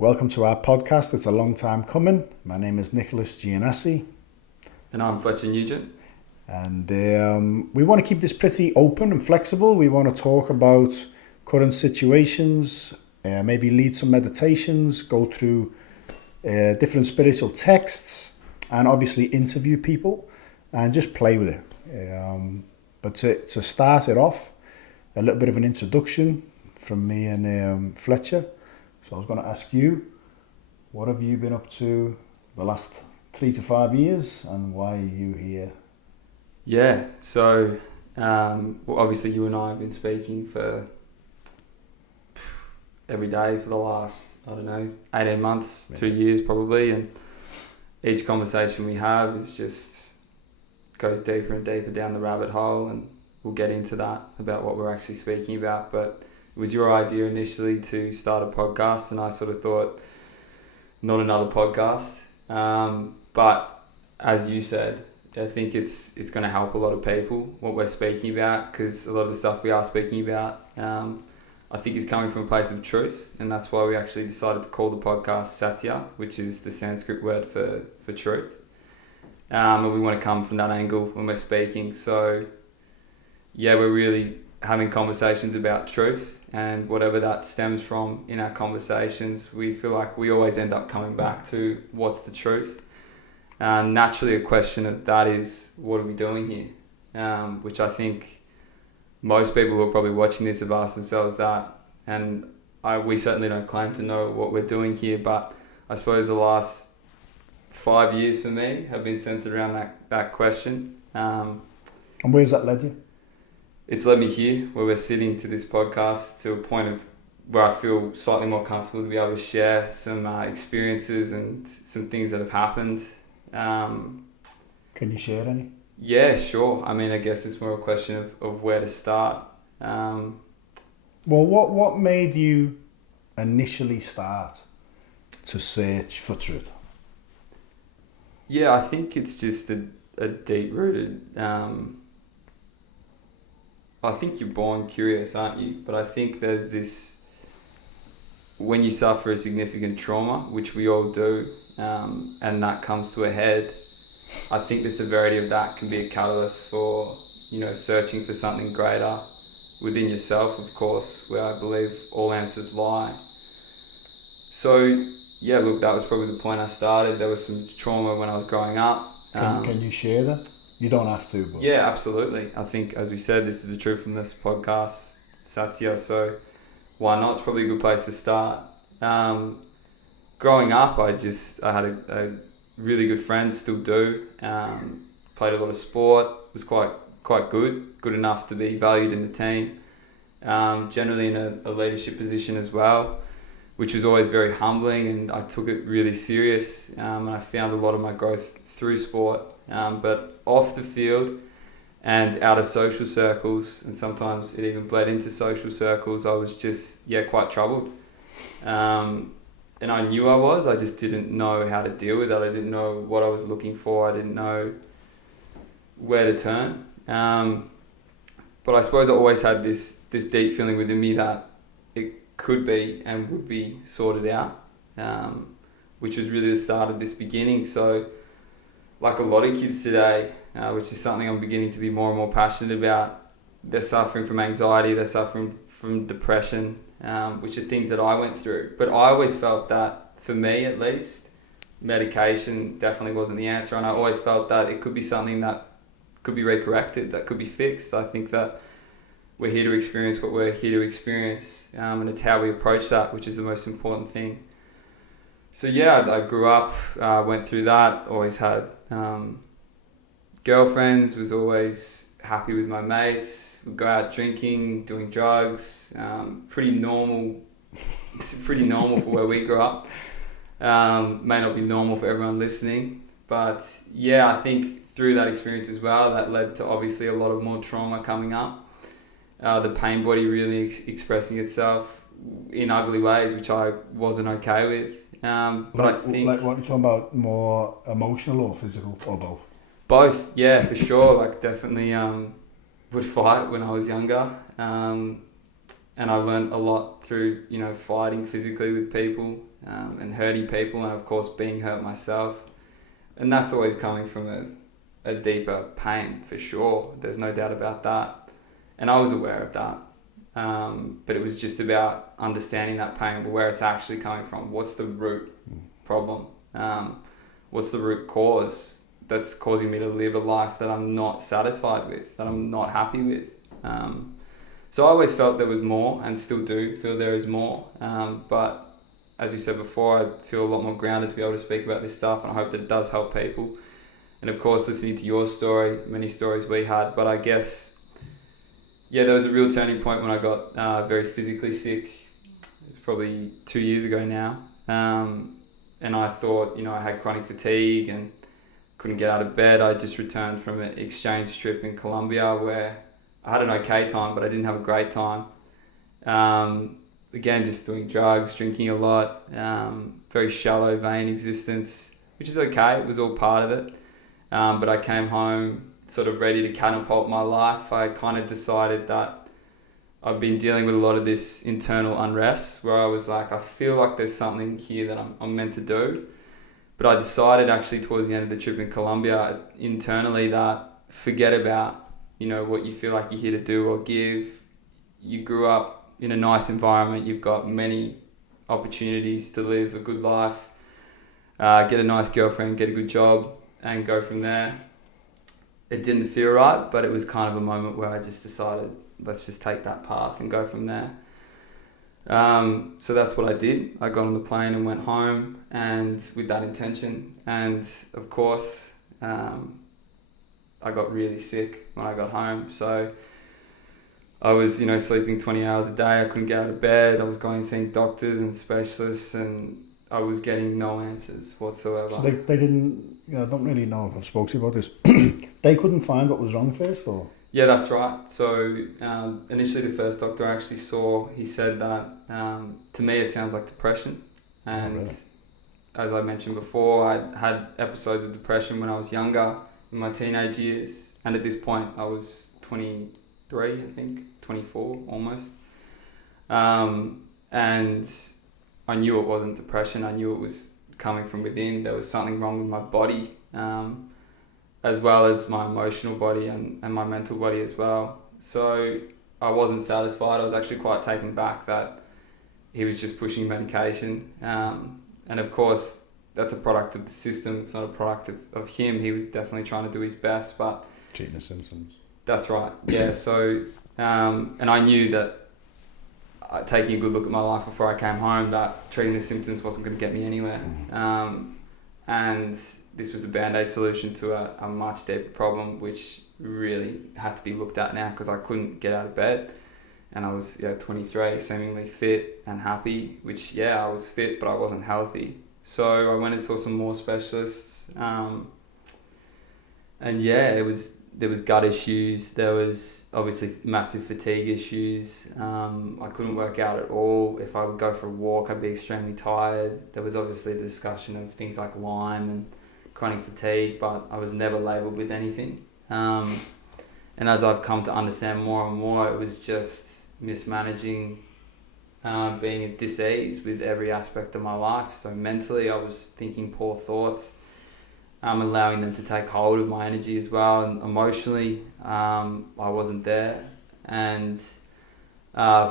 Welcome to our podcast. It's a long time coming. My name is Nicholas Gianassi. And I'm Fletcher Nugent. And we want to keep this pretty open and flexible. We want to talk about current situations, maybe lead some meditations, go through different spiritual texts, and obviously interview people and just play with it. But to start it off, a little bit of an introduction from me and Fletcher. So I was going to ask you, what have you been up to the last 3 to 5 years, and why are you here? Yeah, so obviously you and I have been speaking for every day for the last, 18 months, 2 years probably, and each conversation we have is just goes deeper and deeper down the rabbit hole, and we'll get into that about what we're actually speaking about. But it was your idea initially to start a podcast, and I sort of thought, not another podcast. But as you said, I think it's going to help a lot of people, what we're speaking about, because a lot of the stuff we are speaking about, I think is coming from a place of truth, and that's why we actually decided to call the podcast Satya, which is the Sanskrit word for truth. And we want to come from that angle when we're speaking. So yeah, we're really having conversations about truth, and whatever that stems from in our conversations, we feel like we always end up coming back to what's the truth. And naturally a question of that is, what are we doing here? Which I think most people who are probably watching this have asked themselves that, and we certainly don't claim to know what we're doing here, but I suppose the last 5 years for me have been centered around that question. And where's that led you? It's led me here, where we're sitting to this podcast, to a point of where I feel slightly more comfortable to be able to share some experiences and some things that have happened. Can you share any? Yeah, sure. I mean, I guess it's more a question of where to start. Well, what made you initially start to search for truth? Yeah, I think it's just a deep-rooted... I think you're born curious, aren't you? But I think there's this... When you suffer a significant trauma, which we all do, and that comes to a head, I think the severity of that can be a catalyst for, searching for something greater within yourself, of course, where I believe all answers lie. So, yeah, look, that was probably the point I started. There was some trauma when I was growing up. Can you share that? You don't have to. But... Yeah, absolutely. I think, as we said, this is the truth from this podcast, Satya, so why not? It's probably a good place to start. Growing up, I had a really good friend, still do. Played a lot of sport, was quite good enough to be valued in the team. Generally in a leadership position as well, which was always very humbling, and I took it really serious. And I found a lot of my growth through sport, but off the field and out of social circles, and sometimes it even bled into social circles, I was just quite troubled. And I knew I just didn't know how to deal with it. I didn't know what I was looking for. I didn't know where to turn. But I suppose I always had this deep feeling within me that it could be and would be sorted out, which was really the start of this beginning. So like a lot of kids today, which is something I'm beginning to be more and more passionate about, they're suffering from anxiety, they're suffering from depression, which are things that I went through. But I always felt that, for me at least, medication definitely wasn't the answer, and I always felt that it could be something that could be recorrected, that could be fixed. I think that we're here to experience what we're here to experience, and it's how we approach that, which is the most important thing. So yeah, I grew up, went through that, always had girlfriends, was always happy with my mates, would go out drinking, doing drugs, pretty normal. It's pretty normal for where we grew up. May not be normal for everyone listening, but yeah, I think through that experience as well, that led to obviously a lot of more trauma coming up. The pain body really expressing itself in ugly ways, which I wasn't okay with. But I think... Like what you're talking about, more emotional or physical, or both? Both, yeah, for sure. Like definitely would fight when I was younger. And and I learned a lot through, fighting physically with people, and hurting people, and of course being hurt myself. And that's always coming from a deeper pain, for sure. There's no doubt about that. And I was aware of that. But it was just about understanding that pain, but where it's actually coming from. What's the root problem? What's the root cause that's causing me to live a life that I'm not satisfied with, that I'm not happy with? So I always felt there was more, and still do feel there is more. But as you said before, I feel a lot more grounded to be able to speak about this stuff, and I hope that it does help people. And of course, listening to your story, many stories we had, but I guess, there was a real turning point when I got very physically sick. It was probably 2 years ago now. And I thought, I had chronic fatigue and couldn't get out of bed. I just returned from an exchange trip in Colombia where I had an okay time, but I didn't have a great time. Again, just doing drugs, drinking a lot, very shallow, vain existence, which is okay. It was all part of it. But I came home sort of ready to catapult my life. I kind of decided that I've been dealing with a lot of this internal unrest where I was like, I feel like there's something here that I'm meant to do. But I decided actually towards the end of the trip in Colombia internally that forget about, what you feel like you're here to do or give. You grew up in a nice environment. You've got many opportunities to live a good life, get a nice girlfriend, get a good job, and go from there. It didn't feel right, but it was kind of a moment where I just decided, let's just take that path and go from there. So that's what I did. I got on the plane and went home, and with that intention. And of course, I got really sick when I got home. So I was, sleeping 20 hours a day. I couldn't get out of bed. I was going and seeing doctors and specialists, and I was getting no answers whatsoever. So they didn't, I don't really know if I've spoken to you about this. They couldn't find what was wrong first, or? Yeah, that's right. So initially the first doctor I actually saw, he said that to me it sounds like depression. And really? As I mentioned before, I had episodes of depression when I was younger, in my teenage years. And at this point I was 23, I think, 24 almost. And I knew it wasn't depression. I knew it was coming from within. There was something wrong with my body, as well as my emotional body and my mental body as well. So I wasn't satisfied. I was actually quite taken back that he was just pushing medication. And of course, that's a product of the system. It's not a product of him. He was definitely trying to do his best, but... Treating the symptoms. That's right, yeah. So, and I knew that taking a good look at my life before I came home, that treating the symptoms wasn't going to get me anywhere. And this was a Band-Aid solution to a much deeper problem, which really had to be looked at now because I couldn't get out of bed. And I was 23, seemingly fit and happy, which, I was fit, but I wasn't healthy. So I went and saw some more specialists. And there was gut issues. There was obviously massive fatigue issues. I couldn't work out at all. If I would go for a walk, I'd be extremely tired. There was obviously the discussion of things like Lyme and chronic fatigue, but I was never labelled with anything. And as I've come to understand more and more, it was just mismanaging, being at dis-ease with every aspect of my life. So mentally, I was thinking poor thoughts. Allowing them to take hold of my energy as well. And emotionally, I wasn't there. And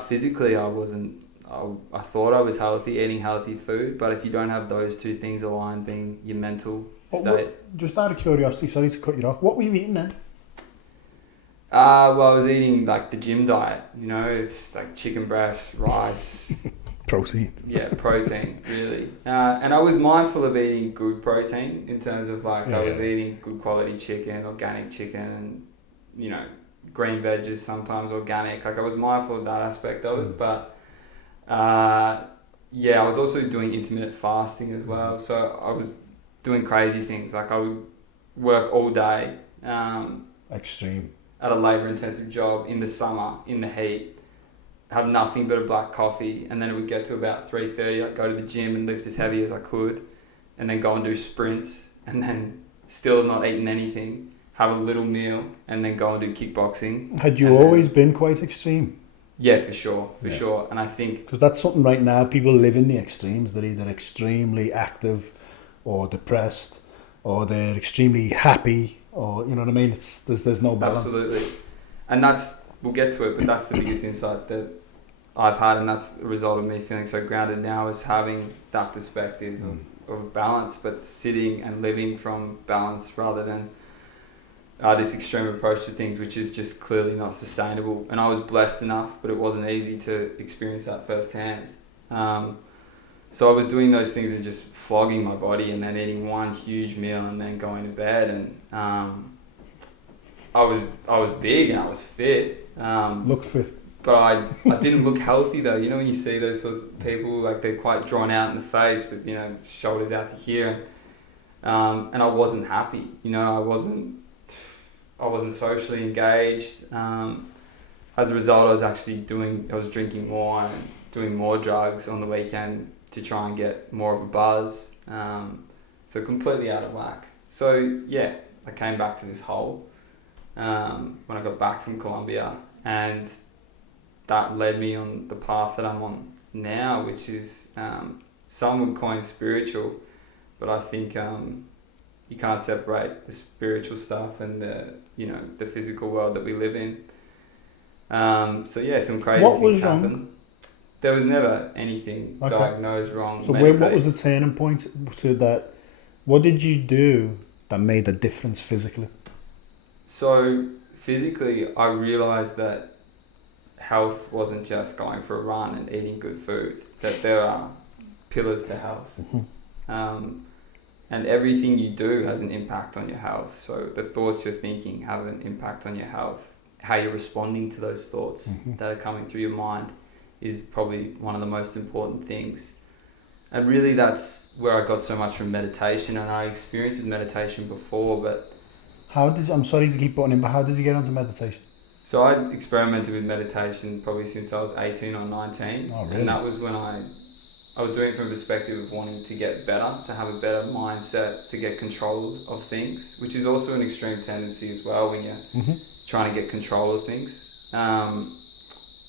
physically, I wasn't. I thought I was healthy, eating healthy food. But if you don't have those two things aligned, being your mental state. Just out of curiosity, sorry to cut you off, what were you eating then? Well, I was eating like the gym diet. It's like chicken breast, rice. Protein. Yeah, protein, really. And I was mindful of eating good protein in terms of I was eating good quality chicken, organic chicken, and, green veggies, sometimes organic. I was mindful of that aspect of it. But, I was also doing intermittent fasting as well. So I was doing crazy things. I would work all day. Extreme. At a labour-intensive job in the summer, in the heat. Have nothing but a black coffee, and then it would get to about 3:30. I'd go to the gym and lift as heavy as I could, and then go and do sprints, and then still not eating anything, have a little meal, and then go and do kickboxing. Had you always been quite extreme? Yeah, for sure. And I think... Because that's something right now, people live in the extremes. They're either extremely active or depressed, or they're extremely happy, or, you know what I mean? There's no balance. Absolutely. And we'll get to it, but that's the biggest insight that I've had, and that's the result of me feeling so grounded now, is having that perspective of balance, but sitting and living from balance rather than this extreme approach to things, which is just clearly not sustainable. And I was blessed enough, but it wasn't easy to experience that firsthand. So I was doing those things and just flogging my body, and then eating one huge meal and then going to bed. And I was big and I was fit. Look fit. But I didn't look healthy though. You know, when you see those sorts of people, like they're quite drawn out in the face, but you know, shoulders out to here. And I wasn't happy. You know, I wasn't socially engaged. As a result, I was drinking more and doing more drugs on the weekend to try and get more of a buzz. So completely out of whack. So yeah, I came back to this hole when I got back from Colombia, and that led me on the path that I'm on now, which is some would coin spiritual, but I think you can't separate the spiritual stuff and the physical world that we live in. So yeah, some crazy things happened. There was never anything diagnosed wrong. So what was the turning point to that? What did you do that made a difference physically? So physically, I realized that health wasn't just going for a run and eating good food, that there are pillars to health. And everything you do has an impact on your health. So the thoughts you're thinking have an impact on your health. How you're responding to those thoughts that are coming through your mind is probably one of the most important things. And really that's where I got so much from meditation, and I experienced with meditation before, but... I'm sorry to keep putting in, but how did you get onto meditation? So I experimented with meditation probably since I was 18 or 19. Oh, really? And that was when I was doing it from a perspective of wanting to get better, to have a better mindset, to get control of things, which is also an extreme tendency as well when you're trying to get control of things.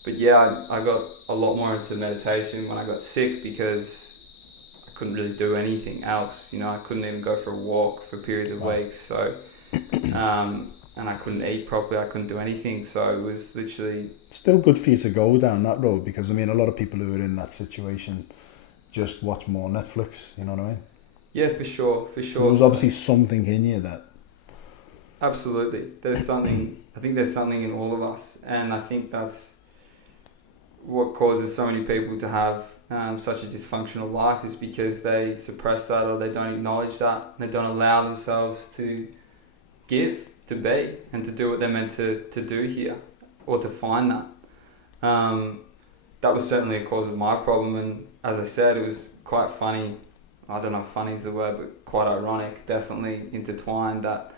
But yeah, I got a lot more into meditation when I got sick, because I couldn't really do anything else. You know, I couldn't even go for a walk for periods of weeks. So, and I couldn't eat properly. I couldn't do anything. So it was literally... Still good for you to go down that road, because I mean, a lot of people who are in that situation just watch more Netflix, you know what I mean? Yeah, for sure. There was obviously something in you that... Absolutely. I think there's something in all of us, and I think that's what causes so many people to have such a dysfunctional life, is because they suppress that, or they don't acknowledge that, they don't allow themselves to give, to be, and to do what they're meant to do here, or to find that. That was certainly a cause of my problem, and as I said, it was quite funny. I don't know if funny is the word, but quite ironic, definitely intertwined, that,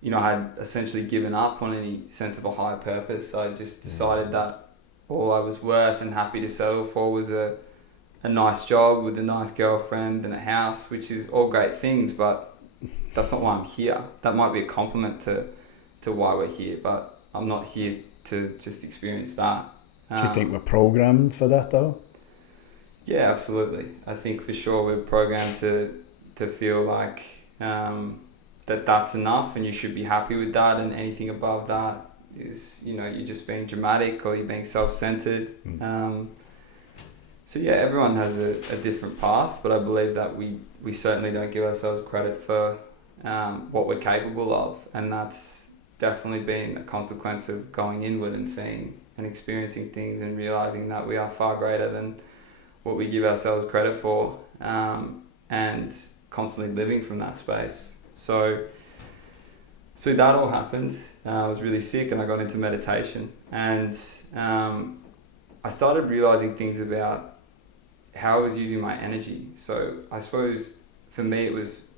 you know, I had essentially given up on any sense of a higher purpose. I just decided that all I was worth and happy to settle for was a nice job with a nice girlfriend and a house, which is all great things, but that's not why I'm here. That might be a compliment to why we're here, but I'm not here to just experience that. Do you think we're programmed for that though? Yeah, absolutely. I think for sure we're programmed to feel like that's enough, and you should be happy with that, and anything above that is, you know, you're just being dramatic, or you're being self-centered. So yeah, everyone has a different path, but I believe that we certainly don't give ourselves credit for what we're capable of, and that's definitely been a consequence of going inward and seeing and experiencing things and realizing that we are far greater than what we give ourselves credit for, and constantly living from that space. So that all happened. I was really sick, and I got into meditation, and I started realizing things about how I was using my energy. So I suppose for me it was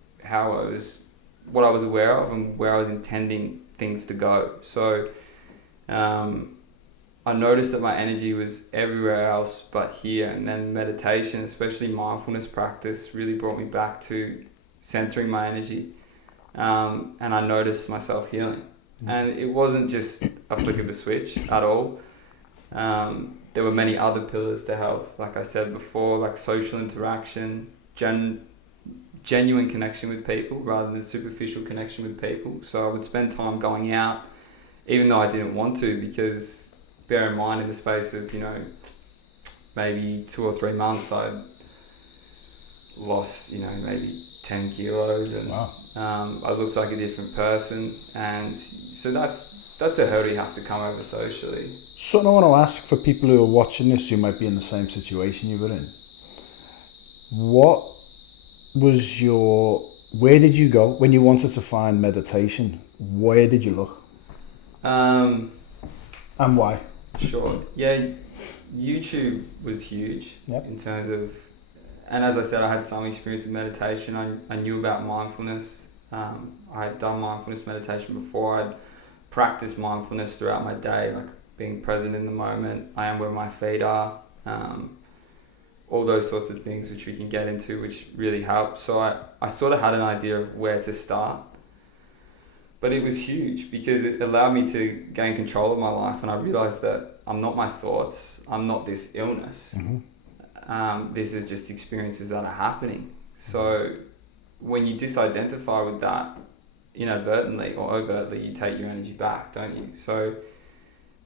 what I was aware of and where I was intending things to go. So I noticed that my energy was everywhere else but here, and then meditation, especially mindfulness practice, really brought me back to centering my energy, and I noticed myself healing. And it wasn't just a flick of a switch at all. There were many other pillars to health, like I said before, like social interaction, genuine connection with people rather than superficial connection with people. So I would spend time going out, even though I didn't want to, because bear in mind in the space of, maybe 2 or 3 months, I'd lost, maybe 10 kilos and Wow. I looked like a different person. And so that's a hurdle you have to come over socially. Something I want to ask for people who are watching this who might be in the same situation you were in. Where did you go when you wanted to find meditation? Where did you look? And why? Sure. Yeah, YouTube was huge. Yep. In terms of, and as I said, I had some experience with meditation. I knew about mindfulness. I had done mindfulness meditation before. I'd practiced mindfulness throughout my day, like being present in the moment. I am where my feet are. All those sorts of things which we can get into, which really help. So I sort of had an idea of where to start. But it was huge because it allowed me to gain control of my life, and I realized that I'm not my thoughts, I'm not this illness. Mm-hmm. This is just experiences that are happening. So when you disidentify with that inadvertently or overtly, you take your energy back, don't you? So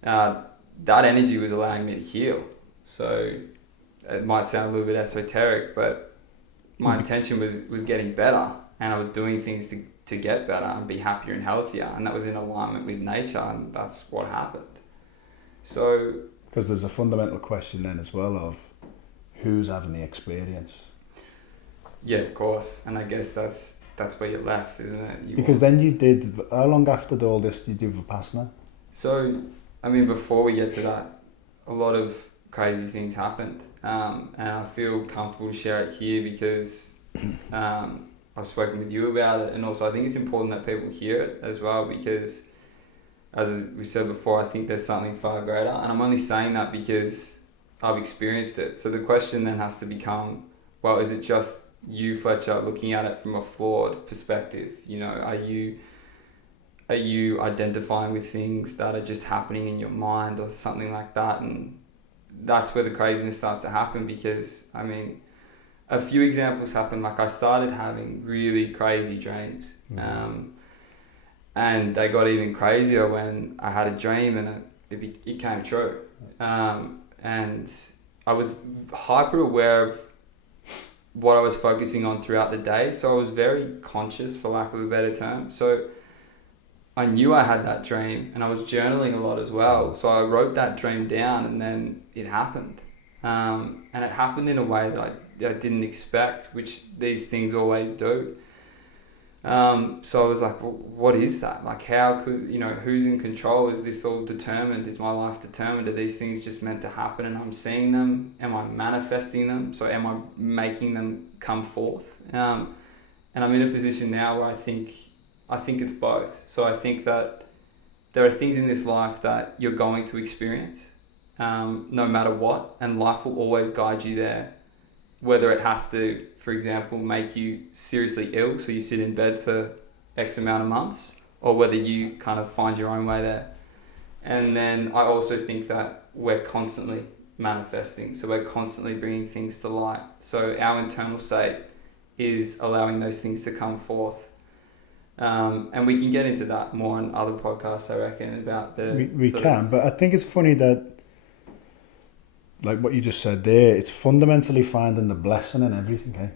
that energy was allowing me to heal. So it might sound a little bit esoteric, but my intention was getting better, and I was doing things to get better and be happier and healthier, and that was in alignment with nature, and that's what happened. So because there's a fundamental question then as well of who's having the experience. Yeah, of course, and I guess that's where you're left, isn't it? Because then you did, how long after all this did you do Vipassana? So, before we get to that, a lot of crazy things happened, and I feel comfortable to share it here because I've spoken with you about it, and also I think it's important that people hear it as well, because as we said before, I think there's something far greater, and I'm only saying that because I've experienced it. So the question then has to become, well, is it just you, Fletcher, looking at it from a flawed perspective? Are you identifying with things that are just happening in your mind or something like that? And that's where the craziness starts to happen, because a few examples happened. Like I started having really crazy dreams, and they got even crazier when I had a dream and it came true. And I was hyper aware of what I was focusing on throughout the day, so I was very conscious, for lack of a better term. So I knew I had that dream, and I was journaling a lot as well. So I wrote that dream down, and then it happened. And it happened in a way that I didn't expect, which these things always do. So I was like, well, what is that? Like, how could, who's in control? Is this all determined? Is my life determined? Are these things just meant to happen and I'm seeing them? Am I manifesting them? So am I making them come forth? And I'm in a position now where I think it's both. So I think that there are things in this life that you're going to experience, no matter what, and life will always guide you there. Whether it has to, for example, make you seriously ill, so you sit in bed for X amount of months, or whether you kind of find your own way there. And then I also think that we're constantly manifesting, so we're constantly bringing things to light. So our internal state is allowing those things to come forth. And we can get into that more on other podcasts, I reckon, about the... We can, but I think it's funny that, like what you just said there, it's fundamentally finding the blessing in everything, eh?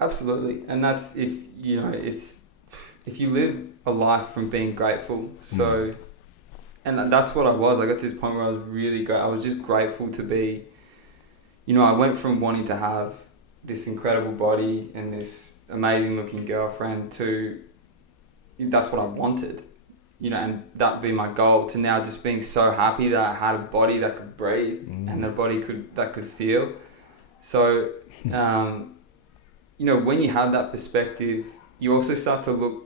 Absolutely. And that's if you live a life from being grateful. So, and that's what I was. I got to this point where I was really great. I was just grateful to be, I went from wanting to have this incredible body and this amazing looking girlfriend to, that's what I wanted. And that be my goal, to now just being so happy that I had a body that could breathe and a body that could feel. So, when you have that perspective, you also start to look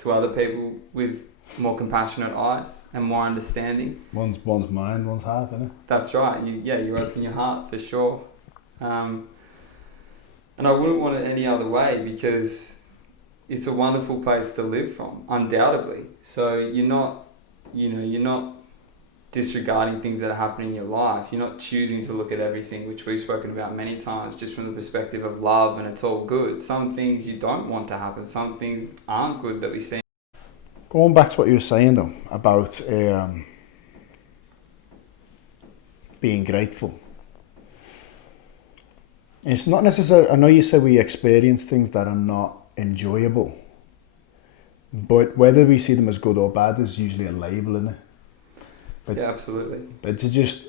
to other people with more compassionate eyes and more understanding. One's mind, one's heart, isn't it? That's right. You open your heart for sure. And I wouldn't want it any other way, because it's a wonderful place to live from, undoubtedly. So you're not disregarding things that are happening in your life. You're not choosing to look at everything, which we've spoken about many times, just from the perspective of love and it's all good. Some things you don't want to happen. Some things aren't good that we see. Going back to what you were saying though about being grateful. It's not necessarily, I know you said we experience things that are not enjoyable, but whether we see them as good or bad is usually a label, isn't it? But, yeah, absolutely. But to just,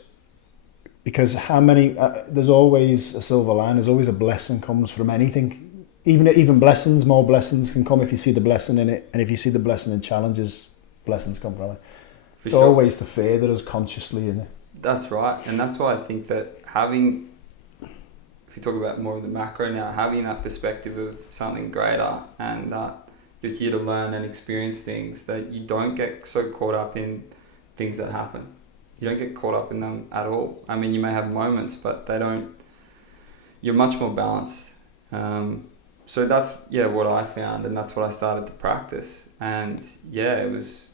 because how many, there's always a silver line, there's always a blessing comes from anything. Even blessings, more blessings can come if you see the blessing in it, and if you see the blessing in challenges, blessings come from it. It's sure. Always to further us consciously, isn't it? That's right, and that's why I think that having, if you talk about more of the macro now, having that perspective of something greater and that you're here to learn and experience things, that you don't get so caught up in things that happen. You don't get caught up in them at all. I mean, you may have moments, but you're much more balanced. So that's, what I found, and that's what I started to practice. And it was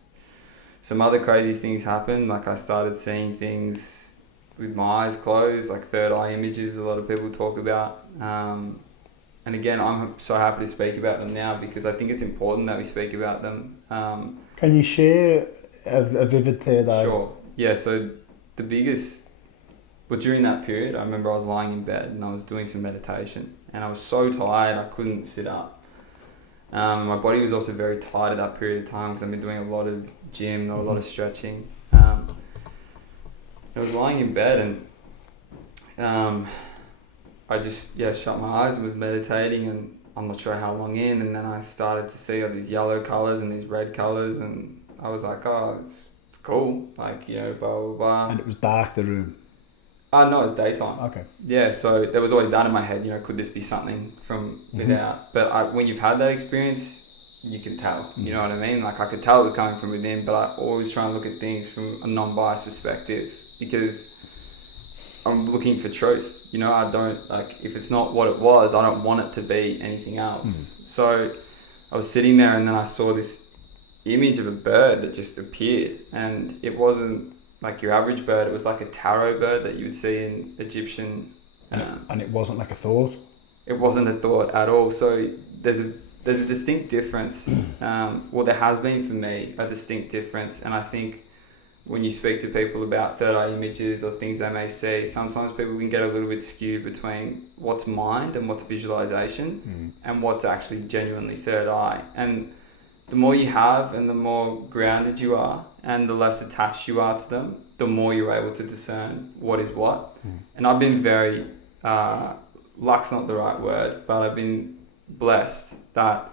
some other crazy things happened. Like I started seeing things with my eyes closed, like third eye images a lot of people talk about. And again, I'm so happy to speak about them now because I think it's important that we speak about them. Can you share a vivid third eye? Sure. Yeah, so during that period, I remember I was lying in bed and I was doing some meditation and I was so tired I couldn't sit up. My body was also very tight at that period of time because I've been doing a lot of gym, not a lot of stretching. I was lying in bed and I just shut my eyes and was meditating, and I'm not sure how long in, and then I started to see all these yellow colours and these red colours, and I was like, oh, it's cool, like, blah, blah, blah. And it was dark, the room? No, it was daytime. Okay. Yeah, so there was always that in my head, could this be something from without? But when you've had that experience, you can tell, you know what I mean? Like I could tell it was coming from within, but I always try and look at things from a non-biased perspective because I'm looking for truth. I don't, like, if it's not what it was, I don't want it to be anything else. So I was sitting there and then I saw this image of a bird that just appeared, and it wasn't like your average bird. It was like a taro bird that you would see in Egyptian. And it wasn't like a thought? It wasn't a thought at all. So there's a distinct difference. There has been for me a distinct difference, and I think when you speak to people about third eye images or things they may see, sometimes people can get a little bit skewed between what's mind and what's visualization and what's actually genuinely third eye. And the more you have and the more grounded you are and the less attached you are to them, the more you're able to discern what is what. And I've been very, luck's not the right word, but I've been blessed that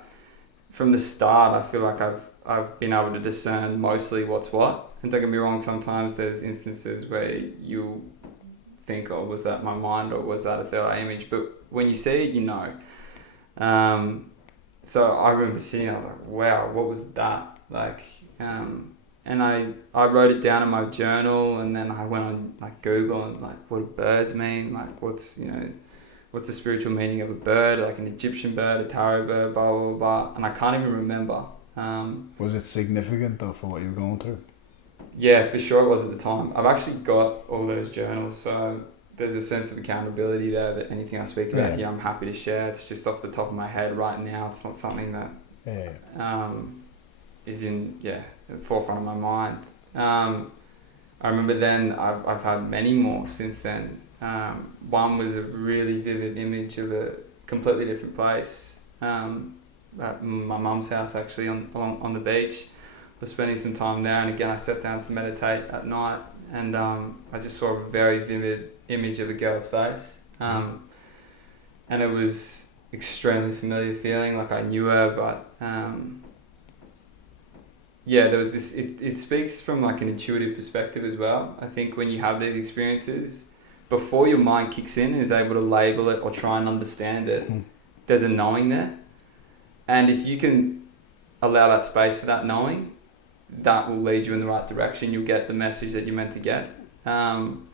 from the start I feel like I've been able to discern mostly what's what. And don't get me wrong, sometimes there's instances where you think, oh, was that my mind or was that a third eye image? But when you see it, So I remember sitting, I was like, wow, what was that? Like, and I wrote it down in my journal, and then I went on like Google and like, what do birds mean? Like, what's the spiritual meaning of a bird? Like an Egyptian bird, a taro bird, blah, blah, blah. And I can't even remember. Was it significant though for what you were going through? Yeah, for sure it was at the time. I've actually got all those journals, so there's a sense of accountability there that anything I speak about here, I'm happy to share. It's just off the top of my head right now. It's not something that is in the forefront of my mind. I remember then I've had many more since then. One was a really vivid image of a completely different place. At my mum's house, actually, on the beach. I was spending some time there, and again I sat down to meditate at night, and I just saw a very vivid image of a girl's face, and it was extremely familiar feeling, like I knew her, but there was this, it speaks from like an intuitive perspective as well. I think when you have these experiences, before your mind kicks in and is able to label it or try and understand it, there's a knowing there, and if you can allow that space for that knowing, that will lead you in the right direction. You'll get the message that you're meant to get. And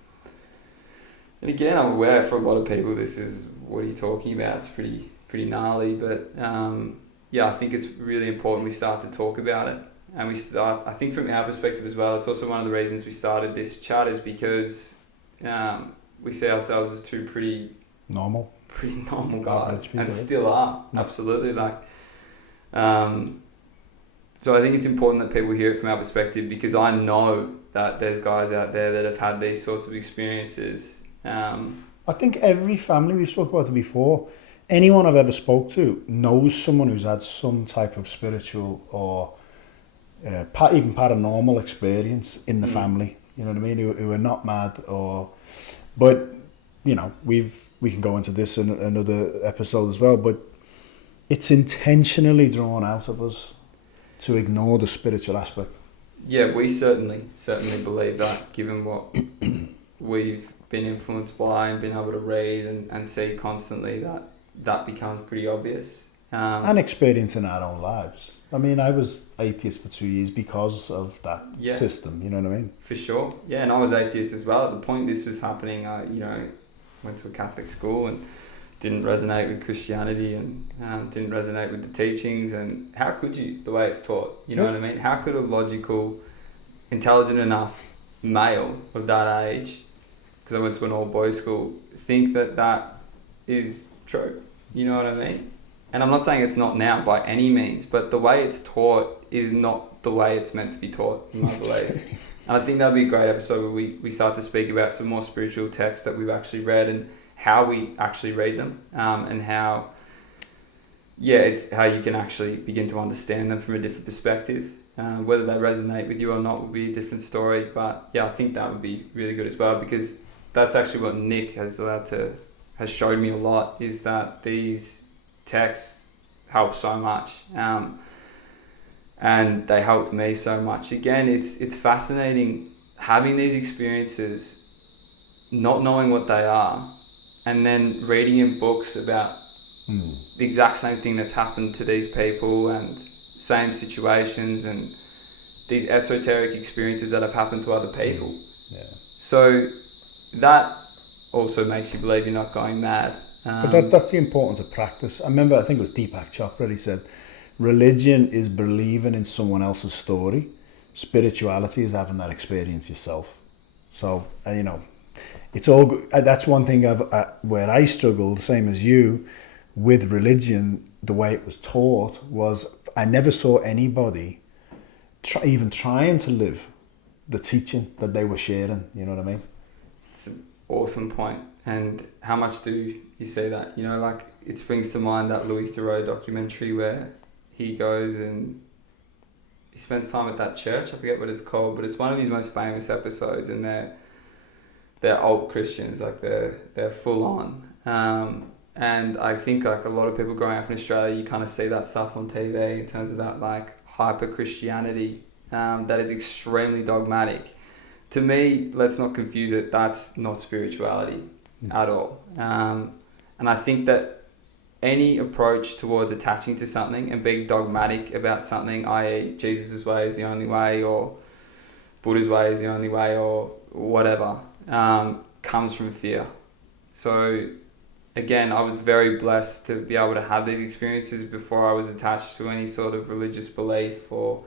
again, I'm aware for a lot of people, this is, what are you talking about? It's pretty gnarly, but I think it's really important we start to talk about it. And I think from our perspective as well, it's also one of the reasons we started this chat is because we see ourselves as two pretty normal guys, and still are, absolutely. So I think it's important that people hear it from our perspective, because I know that there's guys out there that have had these sorts of experiences. I think every family, we've spoken about it before, anyone I've ever spoke to knows someone who's had some type of spiritual or even paranormal experience in the family. You know what I mean? Who are not mad but you know, we can go into this in another episode as well, but it's intentionally drawn out of us to ignore the spiritual aspect. Yeah, we certainly believe that, given what we've been influenced by and been able to read and see constantly, that becomes pretty obvious. And experience in our own lives. I mean, I was atheist for 2 years because of that system, you know what I mean? For sure. Yeah, and I was atheist as well. At the point this was happening, I went to a Catholic school and didn't resonate with Christianity and didn't resonate with the teachings. And how could you, the way it's taught? You know what I mean? How could a logical, intelligent enough male of that age, because I went to an all-boys school, think that is true? You know what I mean? And I'm not saying it's not now by any means, but the way it's taught is not the way it's meant to be taught, in my belief. And I think that'll be a great episode where we start to speak about some more spiritual texts that we've actually read and how we actually read them, and how, it's how you can actually begin to understand them from a different perspective. Whether they resonate with you or not will be a different story. But yeah, I think that would be really good as well, because that's actually what Nick has showed me a lot, is that these texts help so much, and they helped me so much. Again, it's fascinating having these experiences, not knowing what they are, and then reading in books about the exact same thing that's happened to these people and same situations and these esoteric experiences that have happened to other people. Yeah. So that also makes you believe you're not going mad. But that's the importance of practice. I think it was Deepak Chopra, he said, religion is believing in someone else's story. Spirituality is having that experience yourself. So, it's all good. That's one thing where I struggled, same as you, with religion. The way it was taught was, I never saw anybody even trying to live the teaching that they were sharing. You know what I mean? It's an awesome point. And how much do you see that? It springs to mind that Louis Theroux documentary where he goes and he spends time at that church. I forget what it's called, but it's one of his most famous episodes, and they're old Christians, they're full on. And I think a lot of people growing up in Australia, you kind of see that stuff on TV in terms of that hyper Christianity that is extremely dogmatic. To me, let's not confuse it. That's not spirituality at all. And I think that any approach towards attaching to something and being dogmatic about something, i.e. Jesus' way is the only way, or Buddha's way is the only way, or whatever, comes from fear. So again, I was very blessed to be able to have these experiences before I was attached to any sort of religious belief or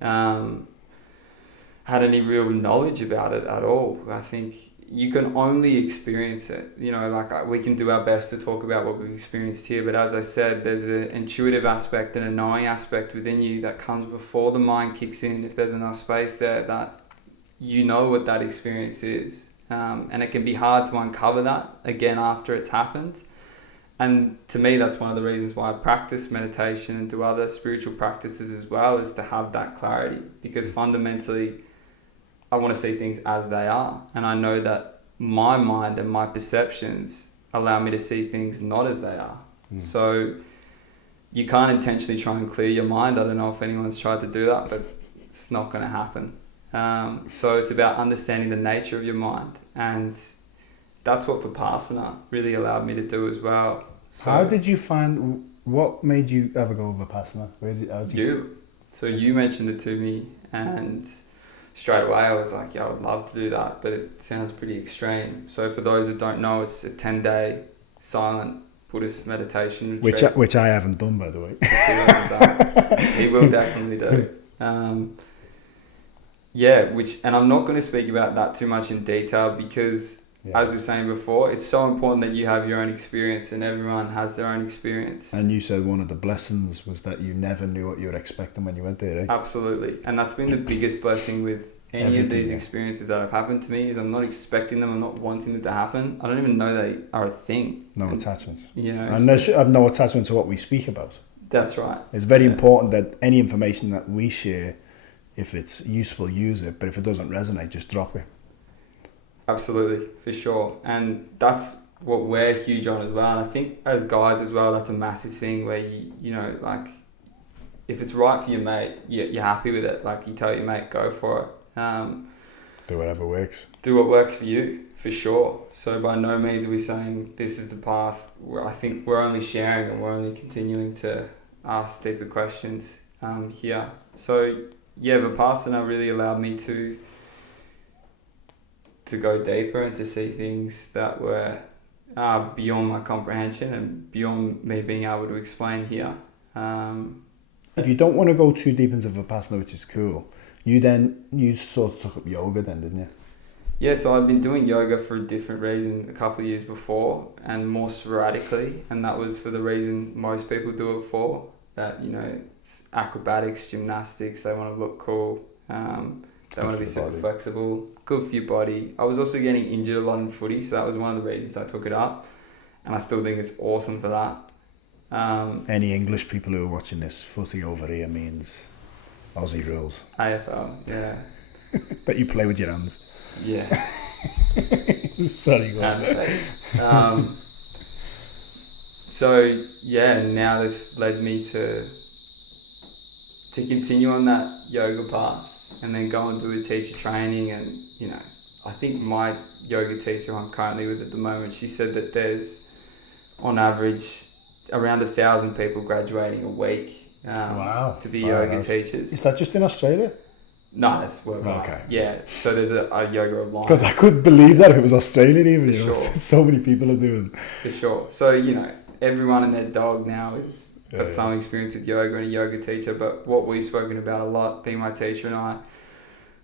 had any real knowledge about it at all. I think you can only experience it. We can do our best to talk about what we've experienced here, but as I said, there's an intuitive aspect and a knowing aspect within you that comes before the mind kicks in. If there's enough space there, that you know what that experience is. And it can be hard to uncover that again after it's happened. And to me, that's one of the reasons why I practice meditation and do other spiritual practices as well, is to have that clarity, because fundamentally I want to see things as they are. And I know that my mind and my perceptions allow me to see things not as they are. So you can't intentionally try and clear your mind. I don't know if anyone's tried to do that, but it's not going to happen. So it's about understanding the nature of your mind, and that's what Vipassana really allowed me to do as well. So how did you find, what made you ever go Vipassana? So you mentioned it to me, and straight away I was like, yeah, I would love to do that, but it sounds pretty extreme. So for those that don't know, it's a 10-day silent Buddhist meditation retreat. Which I haven't done, by the way. Which he hasn't done. He will definitely do. And I'm not going to speak about that too much in detail because, as we were saying before, it's so important that you have your own experience and everyone has their own experience. And you said one of the blessings was that you never knew what you were expecting when you went there, eh? Absolutely. And that's been the biggest blessing with any of these experiences that have happened to me is I'm not expecting them, I'm not wanting them to happen. I don't even know they are a thing. No attachments. And there should have no attachment to what we speak about. That's right. It's very important that any information that we share, if it's useful, use it. But if it doesn't resonate, just drop it. Absolutely, for sure. And that's what we're huge on as well. And I think as guys as well, that's a massive thing where like if it's right for your mate, you're happy with it. Like you tell your mate, go for it. Do whatever works. Do what works for you, for sure. So by no means are we saying this is the path. I think we're only sharing and we're only continuing to ask deeper questions here. So Vipassana really allowed me to go deeper and to see things that were beyond my comprehension and beyond me being able to explain here. If you don't want to go too deep into Vipassana, which is cool, you sort of took up yoga then, didn't you? Yeah, so I've been doing yoga for a different reason a couple of years before and more sporadically, and that was for the reason most people do it for, that, it's acrobatics, gymnastics, they want to look cool, they want to be super flexible, good for your body. I was also getting injured a lot in footy, so that was one of the reasons I took it up, and I still think it's awesome for that. Any English people who are watching this, footy over here means Aussie rules. AFL, yeah. But you play with your hands. Yeah. Sorry, go on. Now this led me to continue on that yoga path and then go and do a teacher training. And, I think my yoga teacher who I'm currently with at the moment, she said that there's, on average, around 1,000 people graduating a week to be yoga teachers. Is that just in Australia? No, that's worldwide. Okay. Yeah, so there's a yoga alliance. Because I couldn't believe that it was Australian even. For sure. So many people are doing. For sure. So, everyone and their dog now has got some experience with yoga and a yoga teacher. But what we've spoken about a lot, being my teacher and I,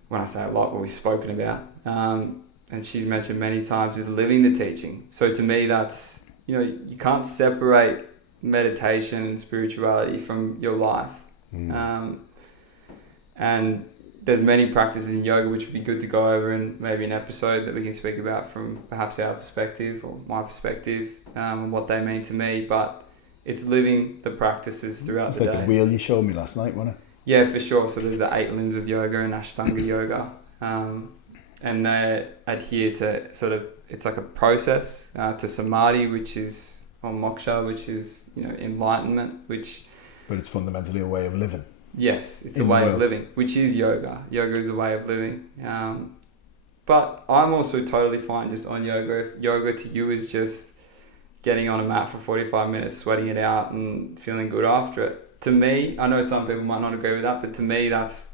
when I say a lot, what we've spoken about, and she's mentioned many times, is living the teaching. So to me, that's, you can't separate meditation and spirituality from your life. And there's many practices in yoga which would be good to go over in maybe an episode that we can speak about from perhaps our perspective or my perspective, and what they mean to me. But it's living the practices throughout the day. It's like the wheel you showed me last night, wasn't it? Yeah, for sure. So there's the 8 limbs of yoga and Ashtanga yoga, and they adhere to sort of, it's like a process to samadhi, which is, or moksha, which is, enlightenment, which... But it's fundamentally a way of living. Yes, it's a way of living, which is yoga. Yoga is a way of living. But I'm also totally fine just on yoga. If yoga to you is just getting on a mat for 45 minutes, sweating it out and feeling good after it. To me, I know some people might not agree with that, but to me, that's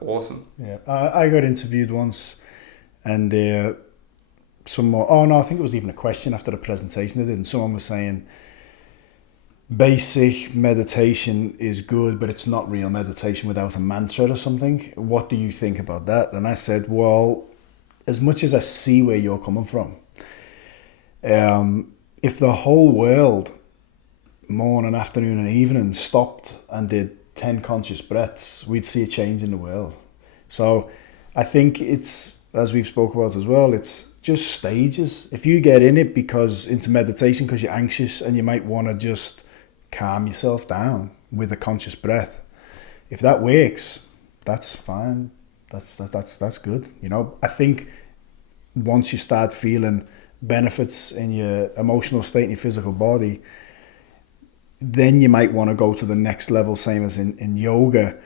awesome. Yeah, I got interviewed once and I think it was even a question after the presentation I did, and someone was saying, basic meditation is good, but it's not real meditation without a mantra or something. What do you think about that? And I said, well, as much as I see where you're coming from, if the whole world, morning, afternoon and evening, stopped and did 10 conscious breaths, we'd see a change in the world. So I think it's, as we've spoke about as well, it's just stages. If you get into meditation because you're anxious and you might want to just calm yourself down with a conscious breath, if that works, that's fine. That's good. I think once you start feeling benefits in your emotional state and your physical body, then you might want to go to the next level, same as in yoga.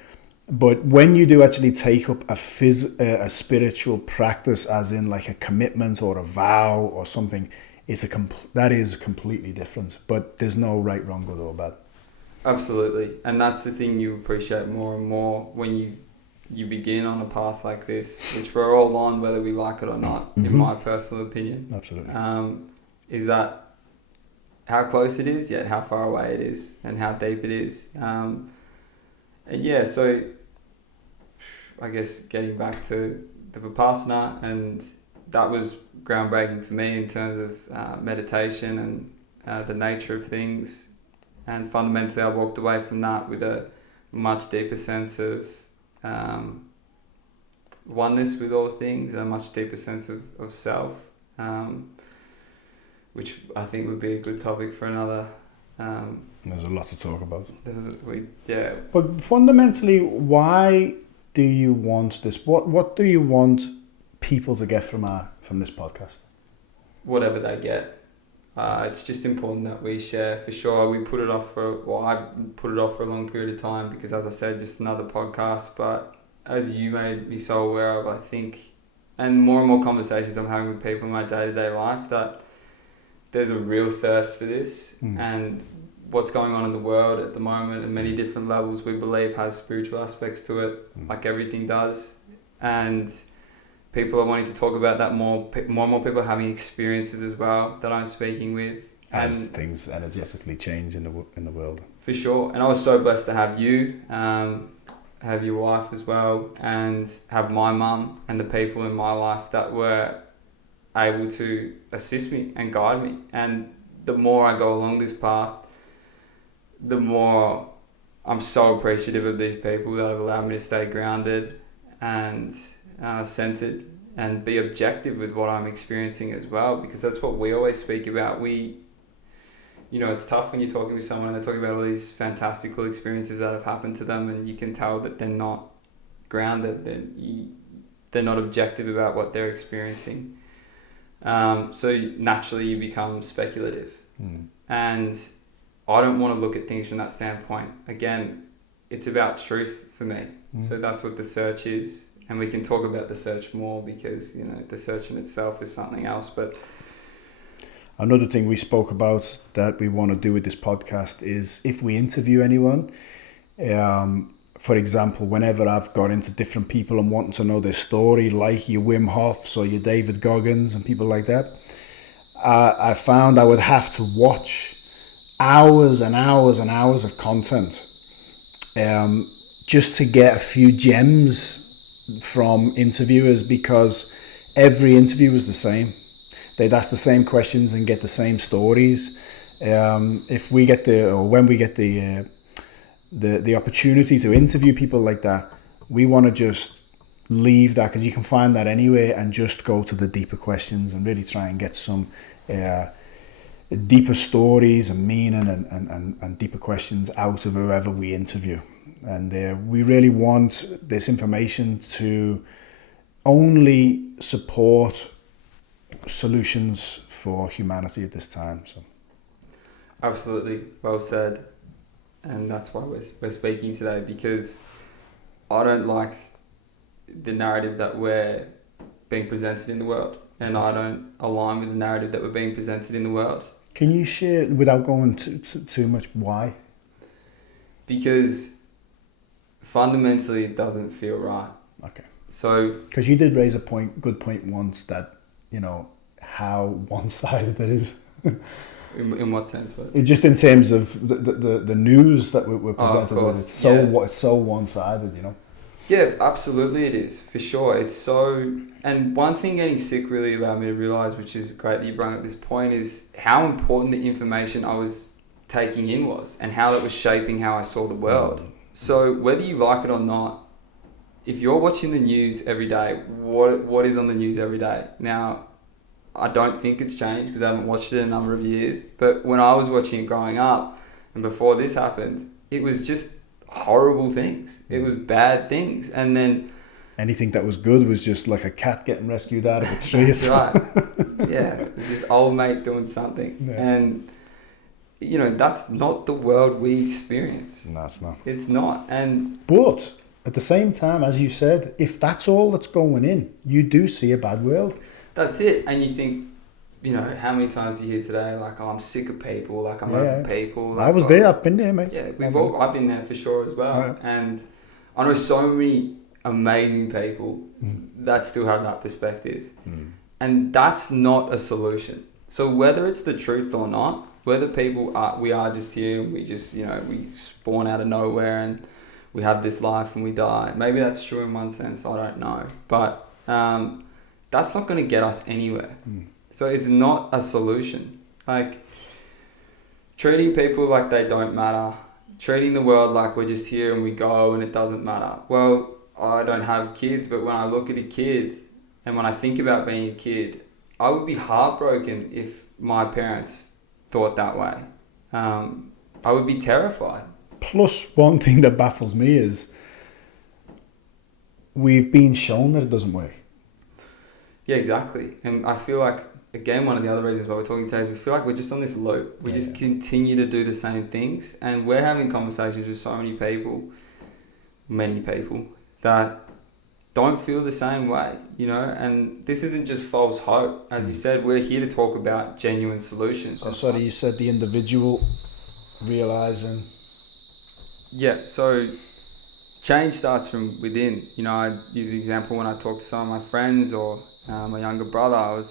But when you do actually take up a spiritual practice, as in like a commitment or a vow or something, that is completely different. But there's no right, wrong, good or bad. Absolutely. And that's the thing you appreciate more and more when you begin on a path like this, which we're all on whether we like it or not, in my personal opinion. Absolutely. Is that how close it is, yet how far away it is, and how deep it is. So I guess, getting back to the Vipassana, and that was groundbreaking for me in terms of meditation and the nature of things. And fundamentally, I walked away from that with a much deeper sense of oneness with all things, a much deeper sense of self, which I think would be a good topic for another. There's a lot to talk about. Yeah. But fundamentally, why do you want this? What do you want people to get from this podcast? Whatever they get. It's just important that we share, for sure. I put it off for a long period of time because, as I said, just another podcast. But as you made me so aware of, I think, and more conversations I'm having with people in my day-to-day life, that there's a real thirst for this. And what's going on in the world at the moment at many different levels, we believe has spiritual aspects to it, like everything does. And people are wanting to talk about that more and more people are having experiences as well that I'm speaking with. As things energetically change in the world. For sure. And I was so blessed to have you, have your wife as well, and have my mum and the people in my life that were able to assist me and guide me. And the more I go along this path, the more I'm so appreciative of these people that have allowed me to stay grounded and centered and be objective with what I'm experiencing as well, because that's what we always speak about. It's tough when you're talking with someone and they're talking about all these fantastical experiences that have happened to them, and you can tell that they're not grounded, they're not objective about what they're experiencing. So naturally you become speculative. And I don't want to look at things from that standpoint. Again, it's about truth for me. So that's what the search is. And we can talk about the search more because, the search in itself is something else. But another thing we spoke about that we want to do with this podcast is if we interview anyone, for example, whenever I've got into different people and wanting to know their story, like your Wim Hofs or your David Goggins and people like that, I found I would have to watch hours and hours and hours of content just to get a few gems from interviewers, because every interview was the same. They'd ask the same questions and get the same stories. When we get the opportunity to interview people like that, we want to just leave that, because you can find that anywhere, and just go to the deeper questions and really try and get some deeper stories and meaning and deeper questions out of whoever we interview. And we really want this information to only support solutions for humanity at this time. So, absolutely, well said. And that's why we're speaking today, because I don't like the narrative that we're being presented in the world, and I don't align with the narrative that we're being presented in the world. Can you share, without going too much, why? Because fundamentally it doesn't feel right. Okay. So, because you did raise a good point once, that how one-sided it is. in what sense? Just in terms of the news that we're presented with, it's so one-sided, Yeah, absolutely it is, for sure. It's so, and one thing getting sick really allowed me to realise, which is great that you brought up this point, is how important the information I was taking in was, and how that was shaping how I saw the world. So whether you like it or not, if you're watching the news every day, what is on the news every day? Now, I don't think it's changed because I haven't watched it in a number of years. But when I was watching it growing up and before this happened, it was just horrible things. It was bad things. And then anything that was good was just like a cat getting rescued out of a tree. That's right. Yeah, it was just old mate doing something. Yeah. And that's not the world we experience. No, it's not. It's not. But at the same time, as you said, if that's all that's going in, you do see a bad world. That's it. And you think, how many times do you hear today, like, oh, I'm sick of people, like, I'm over people. Like, I was there, I've been there, mate. Yeah, I've been there for sure as well. Right. And I know so many amazing people that still have that perspective. And that's not a solution. So whether it's the truth or not, whether we are just here and we just, we spawn out of nowhere and we have this life and we die. Maybe that's true in one sense, I don't know. But that's not going to get us anywhere. So it's not a solution. Like, treating people like they don't matter, treating the world like we're just here and we go and it doesn't matter. Well, I don't have kids, but when I look at a kid and when I think about being a kid, I would be heartbroken if my parents thought that way. I would be terrified. Plus, one thing that baffles me is we've been shown that it doesn't work. Yeah, exactly. And I feel like, again, one of the other reasons why we're talking today is we feel like we're just on this loop. We just continue to do the same things. And we're having conversations with so many people, that don't feel the same way, you know? And this isn't just false hope. As you said, we're here to talk about genuine solutions. So, sorry, you said the individual realising. Yeah, so change starts from within. You know, I use the example when I talk to some of my friends or my younger brother.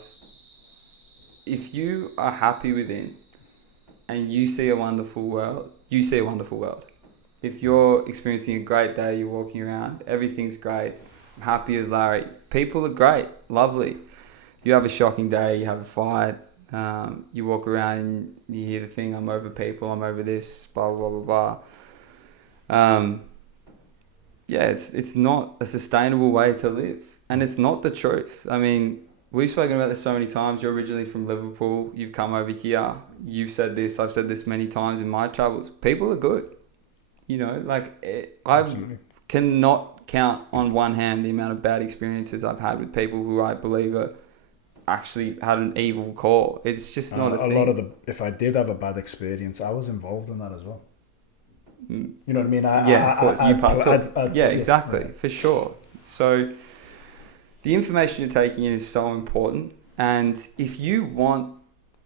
If you are happy within and you see a wonderful world, you see a wonderful world. If you're experiencing a great day, you're walking around, everything's great, I'm happy as Larry. People are great, lovely. You have a shocking day, you have a fight, you walk around and you hear the thing, I'm over people, I'm over this, blah, blah, blah, blah. Yeah, it's not a sustainable way to live. And it's not the truth. I mean, we've spoken about this so many times. You're originally from Liverpool. You've come over here. You've said this. I've said this many times in my travels. People are good. You know, like I cannot count on one hand the amount of bad experiences I've had with people who I believe are actually had an evil core. It's just not a thing. Lot of if I did have a bad experience, I was involved in that as well. You know what I mean? Of course. You partook. Yeah, exactly. For sure. So the information you're taking in is so important. And if you want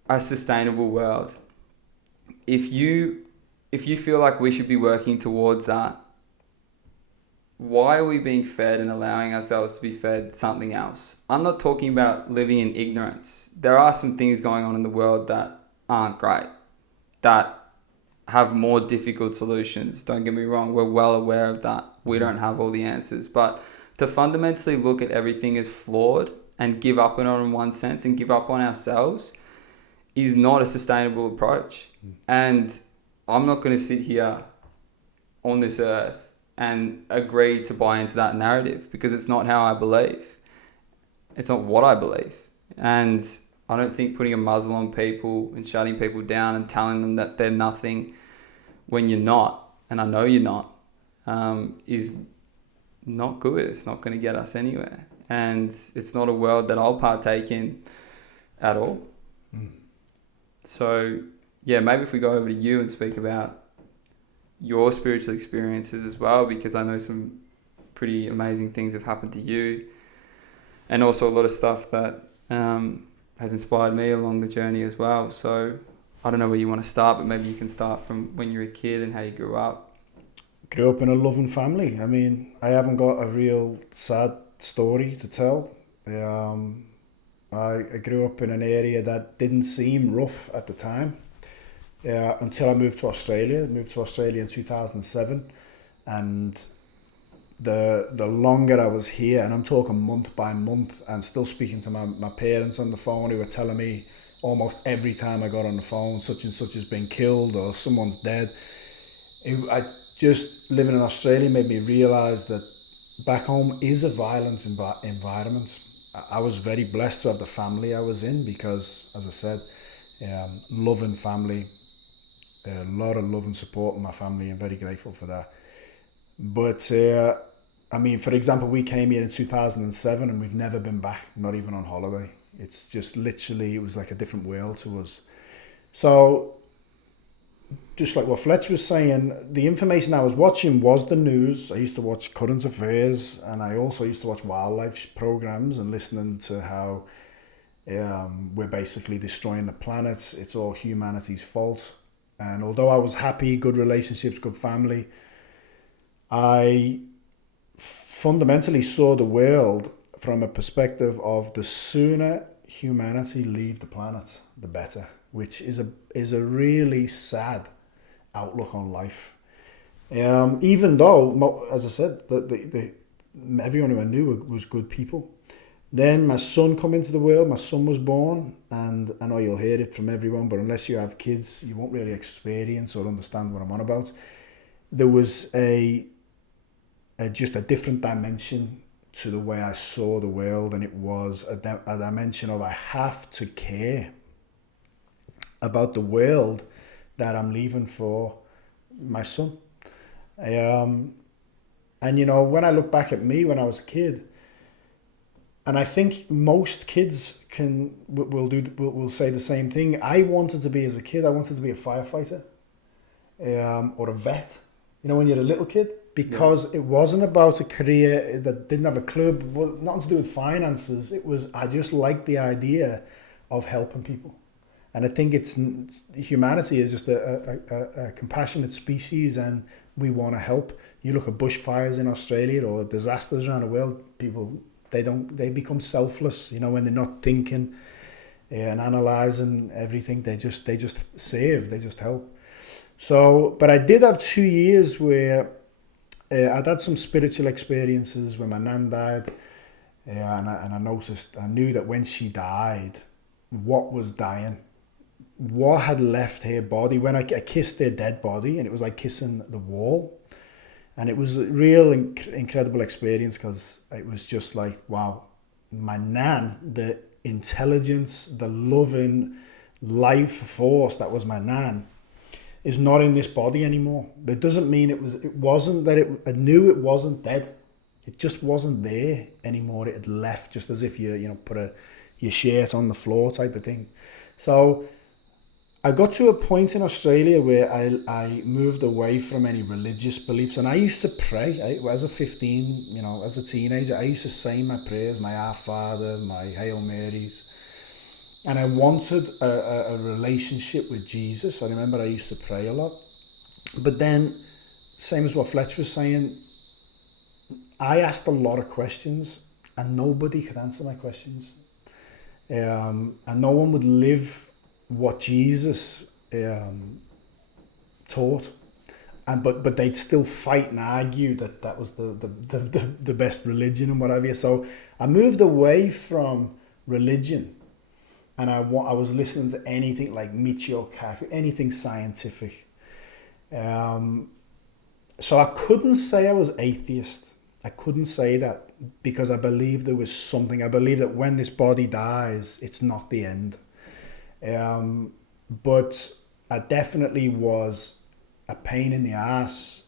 a sustainable world, if you feel like we should be working towards that, why are we being fed and allowing ourselves to be fed something else? I'm not talking about living in ignorance. There are some things going on in the world that aren't great, that have more difficult solutions. Don't get me wrong, we're well aware of that. We don't have all the answers. But to fundamentally look at everything as flawed and give up on it in one sense and give up on ourselves is not a sustainable approach. And I'm not going to sit here on this earth and agree to buy into that narrative because it's not how I believe. It's not what I believe. And I don't think putting a muzzle on people and shutting people down and telling them that they're nothing when you're not, and I know you're not, is not good. It's not going to get us anywhere. And it's not a world that I'll partake in at all. So, yeah, maybe if we go over to you and speak about your spiritual experiences as well, because I know some pretty amazing things have happened to you, and also a lot of stuff that has inspired me along the journey as well. So I don't know where you want to start, but maybe you can start from when you were a kid and how you grew up. Grew up in a loving family. I mean, I haven't got a real sad story to tell. I grew up in an area that didn't seem rough at the time until I moved to Australia. I moved to Australia in 2007, and the longer I was here, and I'm talking month by month, and still speaking to my parents on the phone, who were telling me almost every time I got on the phone, such and such has been killed or someone's dead. Just living in Australia made me realise that back home is a violent environment. I was very blessed to have the family I was in because, as I said, loving family, a lot of love and support in my family. I'm very grateful for that. But I mean, for example, we came here in 2007 and we've never been back, not even on holiday. It's just literally, it was like a different world to us. So just like what Fletcher was saying, the information I was watching was the news. I used to watch current affairs, and I also used to watch wildlife programs and listening to how we're basically destroying the planet. It's all humanity's fault. And although I was happy, good relationships, good family, I fundamentally saw the world from a perspective of the sooner humanity leave the planet, the better, which is a really sad outlook on life. Even though, as I said, everyone who I knew was good people. Then my son come into the world. My son was born, and I know you'll hear it from everyone, but unless you have kids, you won't really experience or understand what I'm on about. There was just a different dimension to the way I saw the world, and it was a dimension of I have to care about the world that I'm leaving for my son. And when I look back at me when I was a kid, and I think most kids will say the same thing. I wanted to be, as a kid, I wanted to be a firefighter, or a vet. When you're a little kid, because it wasn't about a career that didn't have a club, nothing to do with finances. I just liked the idea of helping people. And I think humanity is just a compassionate species, and we want to help. You look at bushfires in Australia or disasters around the world, people, they become selfless, when they're not thinking and analysing everything. They just save, they just help. So, but I did have 2 years where I'd had some spiritual experiences when my nan died, and I knew that when she died, what was dying, what had left her body, when I kissed her dead body, and it was like kissing the wall. And it was a real incredible experience, because it was just like, wow, my nan, the intelligence, the loving life force that was my nan, is not in this body anymore. That doesn't mean I knew it wasn't dead. It just wasn't there anymore. It had left, just as if you put your shirt on the floor type of thing. So I got to a point in Australia where I moved away from any religious beliefs, and I used to pray. As a teenager, I used to say my prayers, my Our Father, my Hail Marys. And I wanted a relationship with Jesus. I remember I used to pray a lot. But then, same as what Fletcher was saying, I asked a lot of questions, and nobody could answer my questions. And no one would live what Jesus taught. But they'd still fight and argue that was the best religion and whatever. So I moved away from religion. And I was listening to anything like Michio Kaku, anything scientific. So I couldn't say I was atheist. I couldn't say that, because I believed there was something. I believe that when this body dies, it's not the end. But I definitely was a pain in the ass.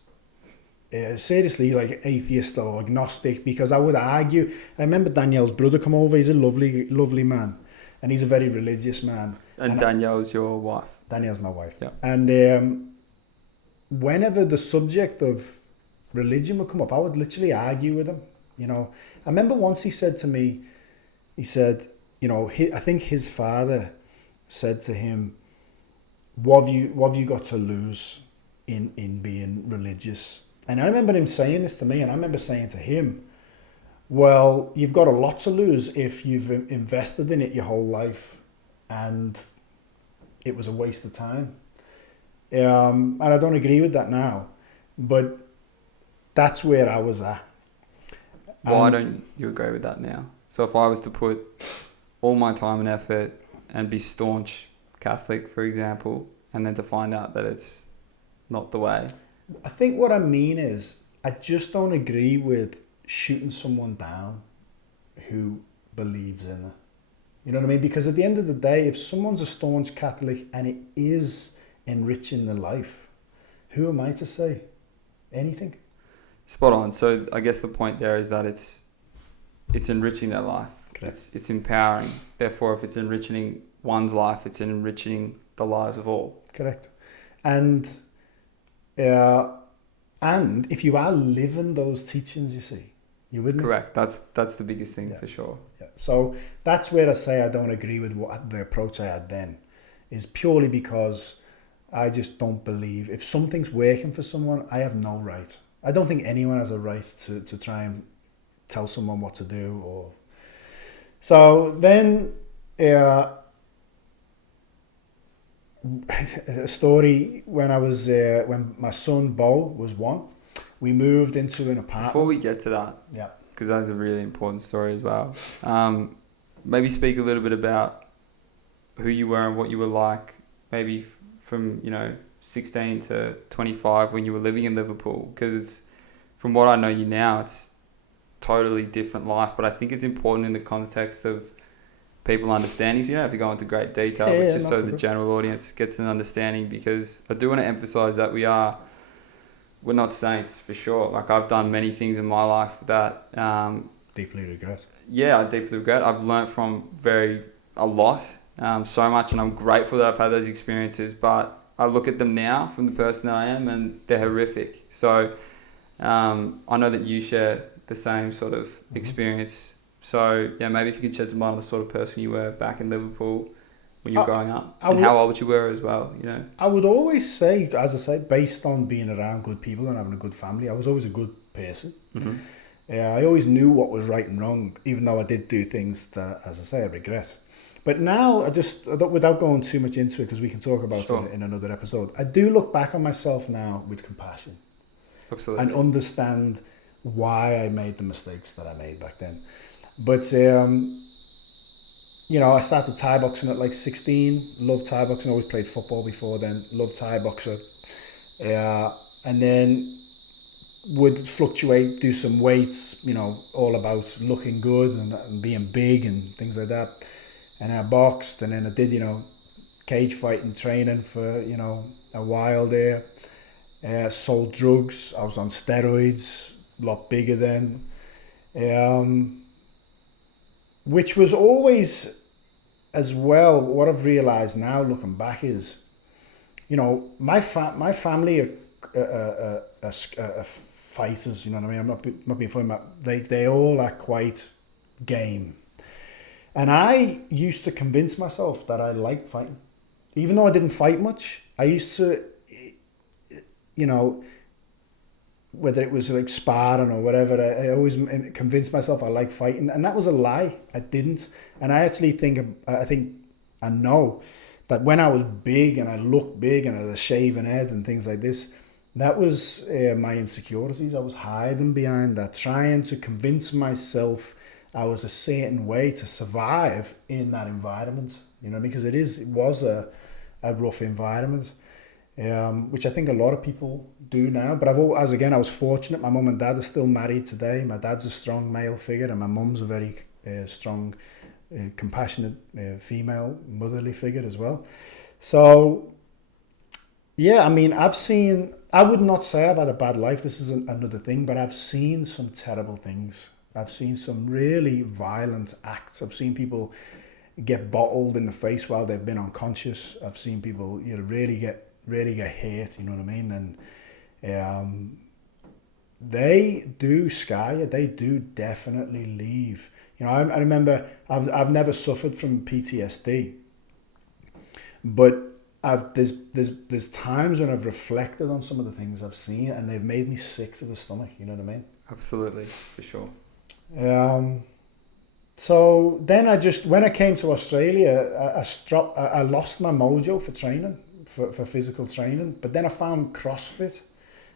Seriously, like atheist or agnostic, because I would argue. I remember Danielle's brother come over. He's a lovely, lovely man. And he's a very religious man. And Danielle's your wife? Danielle's my wife. Yeah. And whenever the subject of religion would come up, I would literally argue with him. I remember once he said to me, I think his father said to him, what have you got to lose in being religious? And I remember him saying this to me, and I remember saying to him, well, you've got a lot to lose if you've invested in it your whole life and it was a waste of time. And I don't agree with that now, but that's where I was at. Why don't you agree with that now? So if I was to put all my time and effort and be staunch Catholic, for example, and then to find out that it's not the way. I think what I mean is, I just don't agree with shooting someone down who believes in it. You know what I mean? Because at the end of the day, if someone's a staunch Catholic and it is enriching their life, who am I to say anything? Spot on. So I guess the point there is that it's enriching their life. Correct. It's empowering. Therefore, if it's enriching one's life, it's enriching the lives of all. Correct. And if you are living those teachings, you see, you wouldn't. Correct. That's the biggest thing, for sure. Yeah. So that's where I say I don't agree with the approach I had then, is purely because I just don't believe if something's working for someone, I have no right. I don't think anyone has a right to try and tell someone what to do. Or so then a story when I was when my son Bo was 1. We moved into an apartment. Before we get to that, Yeah. because that's a really important story as well. Maybe speak a little bit about who you were and what you were like, maybe from 16 to 25 when you were living in Liverpool. Because it's, from what I know you now, it's totally different life. But I think it's important in the context of people understanding. So you don't have to go into great detail, but just so the general audience gets an understanding. Because I do want to emphasize that we're not saints for sure. Like, I've done many things in my life that Deeply regret. Yeah, I deeply regret. I've learnt from a lot, so much, and I'm grateful that I've had those experiences. But I look at them now from the person that I am, and they're horrific. So I know that you share the same sort of experience. So yeah, maybe if you could shed some light on the sort of person you were back in Liverpool when you were growing up, and how old you were as well. I would always say, as I say, based on being around good people and having a good family, I was always a good person. Mm-hmm. I always knew what was right and wrong, even though I did do things that, as I say, I regret. But now, without going too much into it, because we can talk about it in another episode, I do look back on myself now with compassion. Absolutely. And understand why I made the mistakes that I made back then. But, I started Thai boxing at like 16, loved Thai boxing, always played football before then, loved Thai boxer. And then would fluctuate, do some weights, all about looking good and being big and things like that. And I boxed, and then I did, cage fighting training for, a while there. Sold drugs. I was on steroids, a lot bigger then. Which was always, as well, what I've realised now looking back is, my family are fighters, you know what I mean? I'm not being funny, but they all are quite game. And I used to convince myself that I liked fighting. Even though I didn't fight much, I used to, whether it was like sparring or whatever, I always convinced myself I liked fighting. And that was a lie. I didn't. And I actually I know that when I was big and I looked big and I had a shaven head and things like this, that was my insecurities. I was hiding behind that, trying to convince myself I was a certain way to survive in that environment, because it was a rough environment, which I think a lot of people do now. But I was fortunate. My mum and dad are still married today. My dad's a strong male figure, and my mum's a very strong, compassionate female motherly figure as well. So, yeah, I mean, I would not say I've had a bad life. This is another thing, but I've seen some terrible things. I've seen some really violent acts. I've seen people get bottled in the face while they've been unconscious. I've seen people, really get hurt. You know what I mean? And they do scar you. They do definitely leave. I remember I've never suffered from PTSD, but there's times when I've reflected on some of the things I've seen, and they've made me sick to the stomach. You know what I mean? Absolutely, for sure. So then when I came to Australia, I lost my mojo for training, for physical training. But then I found CrossFit,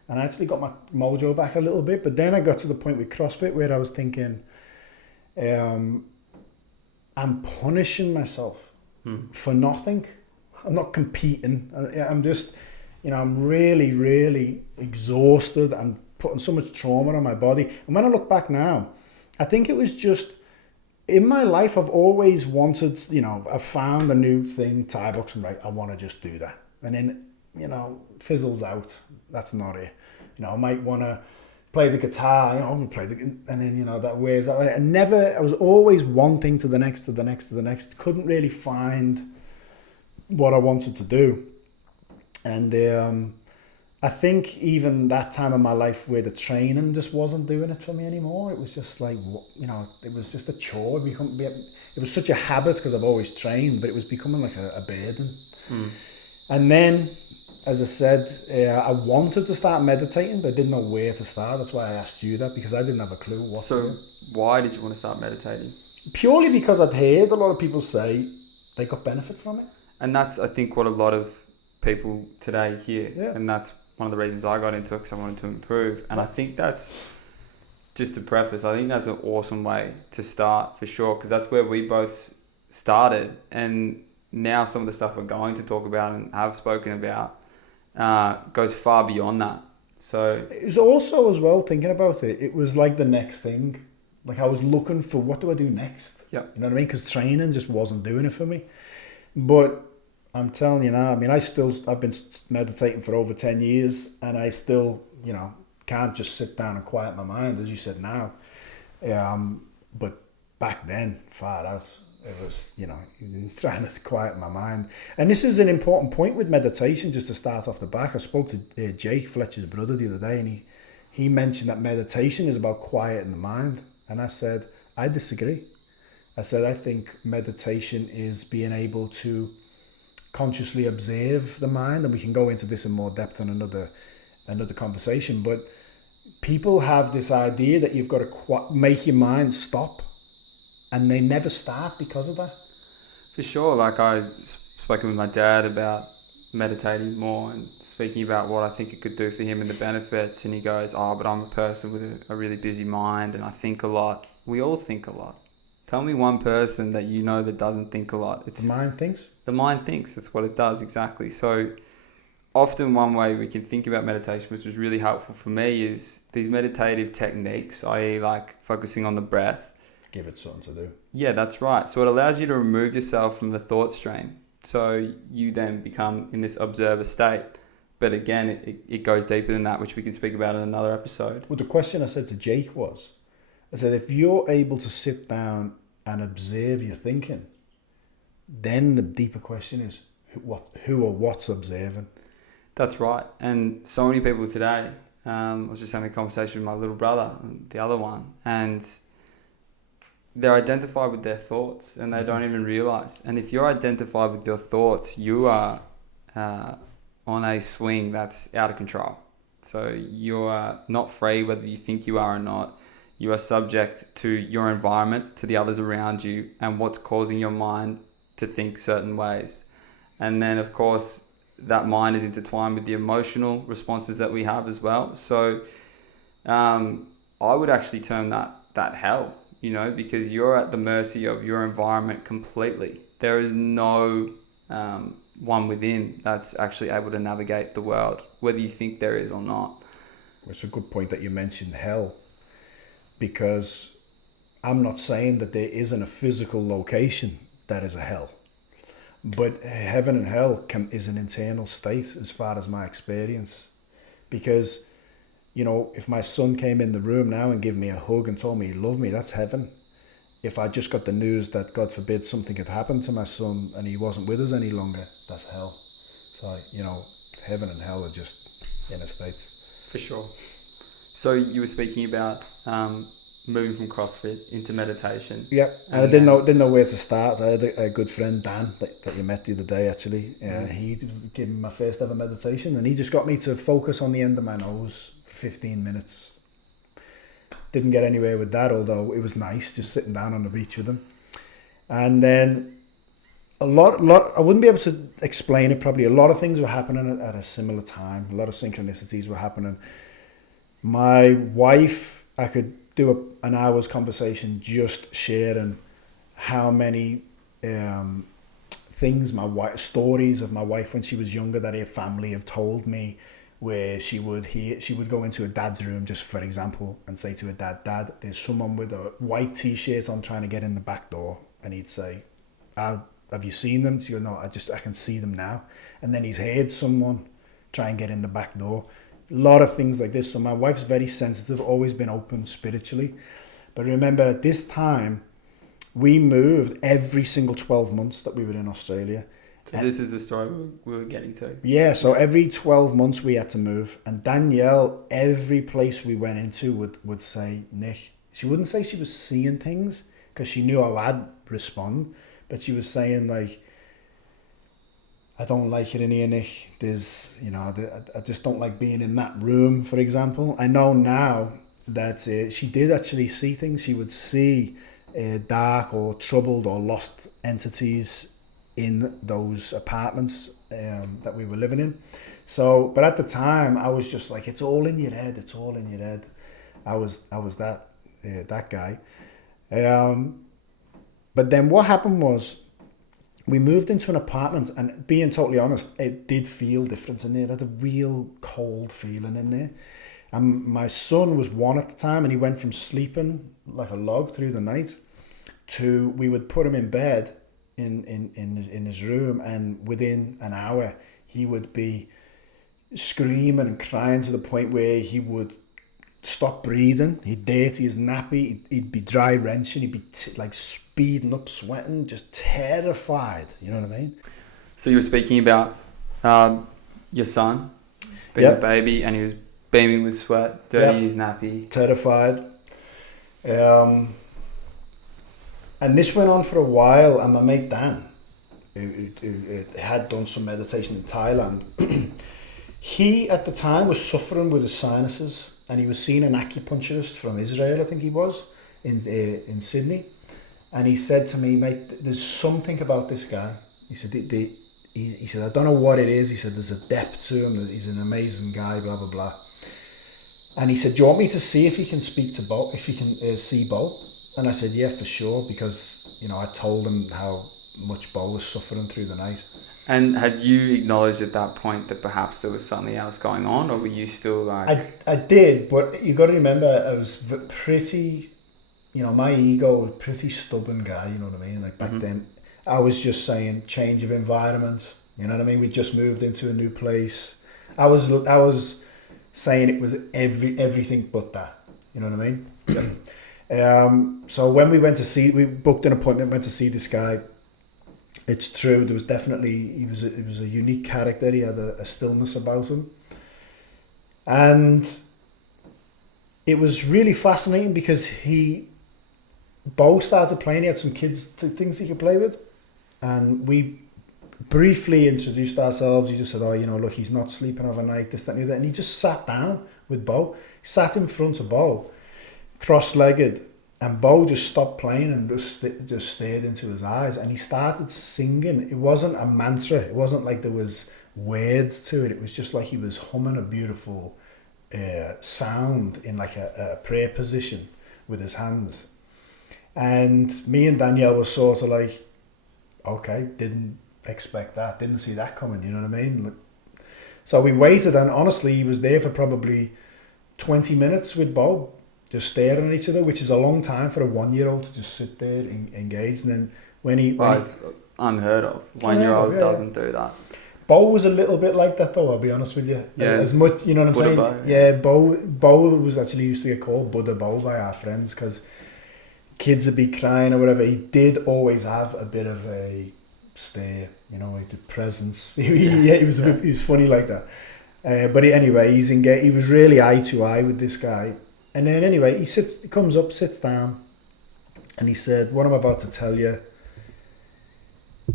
and I actually got my mojo back a little bit. But then I got to the point with CrossFit where I was thinking, I'm punishing myself for nothing. I'm not competing. I'm just, I'm really, really exhausted. I'm putting so much trauma on my body. And when I look back now, I think it was just, in my life, I've always wanted, I've found a new thing, Thai boxing, right? I want to just do that. And then, fizzles out. That's not it. I might want to play the guitar, I'm going to play and then, that wears out. I was always one thing to the next, to the next, to the next. Couldn't really find what I wanted to do. And I think even that time in my life where the training just wasn't doing it for me anymore, it was just like, it was just a chore. It was such a habit because I've always trained, but it was becoming like a burden. And then, as I said, I wanted to start meditating, but I didn't know where to start. That's why I asked you that, because I didn't have a clue what to do. Why did you want to start meditating? Purely because I'd heard a lot of people say they got benefit from it. And that's, I think, what a lot of people today hear. Yeah. And that's one of the reasons I got into it, because I wanted to improve. And I think that's, just to preface, I think that's an awesome way to start, for sure, because that's where we both started. And now some of the stuff we're going to talk about and have spoken about goes far beyond that. So it was also, as well, thinking about it, it was like the next thing. Like, I was looking for, what do I do next? Yeah. You know what I mean? Because training just wasn't doing it for me. But I'm telling you now, I mean, I've been meditating for over 10 years, and I still, can't just sit down and quiet my mind, as you said now. But back then, far out, it was, trying to quiet my mind. And this is an important point with meditation, just to start off the back. I spoke to Jake, Fletcher's brother, the other day, and he mentioned that meditation is about quieting the mind. And I said, I disagree. I said, I think meditation is being able to consciously observe the mind, and we can go into this in more depth in another conversation. But people have this idea that you've got to make your mind stop, and they never start because of that. For sure, like I've spoken with my dad about meditating more and speaking about what I think it could do for him and the benefits, and he goes, but I'm a person with a really busy mind and I think a lot. We all think a lot. Tell me one person that you know that doesn't think a lot. The mind thinks? The mind thinks. That's what it does, exactly. So often one way we can think about meditation, which was really helpful for me, is these meditative techniques, i.e. like focusing on the breath. Give it something to do. Yeah, that's right. So it allows you to remove yourself from the thought stream. So you then become in this observer state. But again, it goes deeper than that, which we can speak about in another episode. Well, the question I said to Jake was, I said, if you're able to sit down and observe your thinking, then the deeper question is, who or what's observing? That's right. And so many people today, I was just having a conversation with my little brother, the other one, and they're identified with their thoughts and they don't even realize. And if you're identified with your thoughts, you are on a swing that's out of control. So you are not free whether you think you are or not. You are subject to your environment, to the others around you, and what's causing your mind to think certain ways. And then, of course, that mind is intertwined with the emotional responses that we have as well. So I would actually term that hell, because you're at the mercy of your environment completely. There is no one within that's actually able to navigate the world, whether you think there is or not. It's a good point that you mentioned hell, because I'm not saying that there isn't a physical location that is a hell. But heaven and hell is an internal state, as far as my experience. Because, if my son came in the room now and gave me a hug and told me he loved me, that's heaven. If I just got the news that, God forbid, something had happened to my son and he wasn't with us any longer, that's hell. So, heaven and hell are just inner states. For sure. So you were speaking about moving from CrossFit into meditation. Yeah, and I didn't know where to start. I had a good friend, Dan, that you met the other day, actually. He was giving me my first ever meditation, and he just got me to focus on the end of my nose for 15 minutes. Didn't get anywhere with that, although it was nice just sitting down on the beach with him. And then a lot, I wouldn't be able to explain it probably. A lot of things were happening at a similar time. A lot of synchronicities were happening. My wife, I could do an hour's conversation just sharing how many things stories of my wife when she was younger that her family have told me, where she would go into her dad's room, just for example, and say to her dad, there's someone with a white t-shirt on trying to get in the back door, and he'd say, have you seen them? She goes, no, I can see them now. And then he's heard someone try and get in the back door. A lot of things like this. So my wife's very sensitive, always been open spiritually. But remember, at this time, we moved every single 12 months that we were in Australia. So this is the story we were getting to. Yeah, so every 12 months we had to move. And Danielle, every place we went into would say, Nick, she wouldn't say she was seeing things because she knew how I'd respond. But she was saying, like, I don't like it in here, Nick. There's, I just don't like being in that room, for example. I know now that she did actually see things. She would see dark or troubled or lost entities in those apartments that we were living in. So, but at the time, I was just like, it's all in your head. It's all in your head. I was that guy. But then what happened was, we moved into an apartment, and being totally honest, it did feel different in there. It had a real cold feeling in there. And my son was 1 at the time, and he went from sleeping like a log through the night to, we would put him in bed in his room, and within an hour he would be screaming and crying to the point where he would stop breathing. He'd dirty his nappy. He'd be dry wrenching. He'd be like speeding up, sweating, just terrified. You know what I mean? So you were speaking about your son being a baby, and he was beaming with sweat, dirty his nappy, terrified. And this went on for a while. And my mate Dan, who had done some meditation in Thailand, he at the time was suffering with his sinuses. And he was seeing an acupuncturist from Israel, I think he was, in Sydney. And he said to me, mate, there's something about this guy. He said, he said, I don't know what it is. He said, there's a depth to him. He's an amazing guy, blah, blah, blah. And he said, do you want me to see if he can speak to Bo, if he can see Bo? And I said, yeah, for sure. Because, you know, I told him how much Bo was suffering through the night. And had you acknowledged at that point that perhaps there was something else going on, or were you still like... I did, but you got to remember, I was pretty, you know, my ego was a pretty stubborn guy, you know what I mean? Like back then, I was just saying change of environment, you know what I mean? We just moved into a new place. I was saying it was everything but that, you know what I mean? So when we booked an appointment, went to see this guy. It's true. There was definitely he was a unique character. He had a stillness about him, and it was really fascinating because Bo started playing. He had some things he could play with, and we briefly introduced ourselves. He just said, "Oh, you know, look, he's not sleeping overnight. This, that, and the other." And he just sat down with Bo. He sat in front of Bo, cross-legged. And Bo just stopped playing and just stared into his eyes, and he started singing. It wasn't a mantra. It wasn't like there was words to it. It was just like he was humming a beautiful sound in like a prayer position with his hands. And me and Danielle were sort of like, okay, didn't expect that, didn't see that coming, you know what I mean? So we waited, and honestly, he was there for probably 20 minutes with Bo, just staring at each other, which is a long time for a 1-year-old to just sit there engaged. And then it's unheard of. 1-year-old doesn't do that. Bo was a little bit like that, though. I'll be honest with you. Yeah. As much, you know what I'm saying? Bo, yeah. Bo was actually used to get called Buddha Bo by our friends because kids would be crying or whatever. He did always have a bit of a stare, you know, like the presence. He was funny like that. But anyway, he was really eye to eye with this guy. And then anyway, he comes up, sits down, and he said, what I'm about to tell you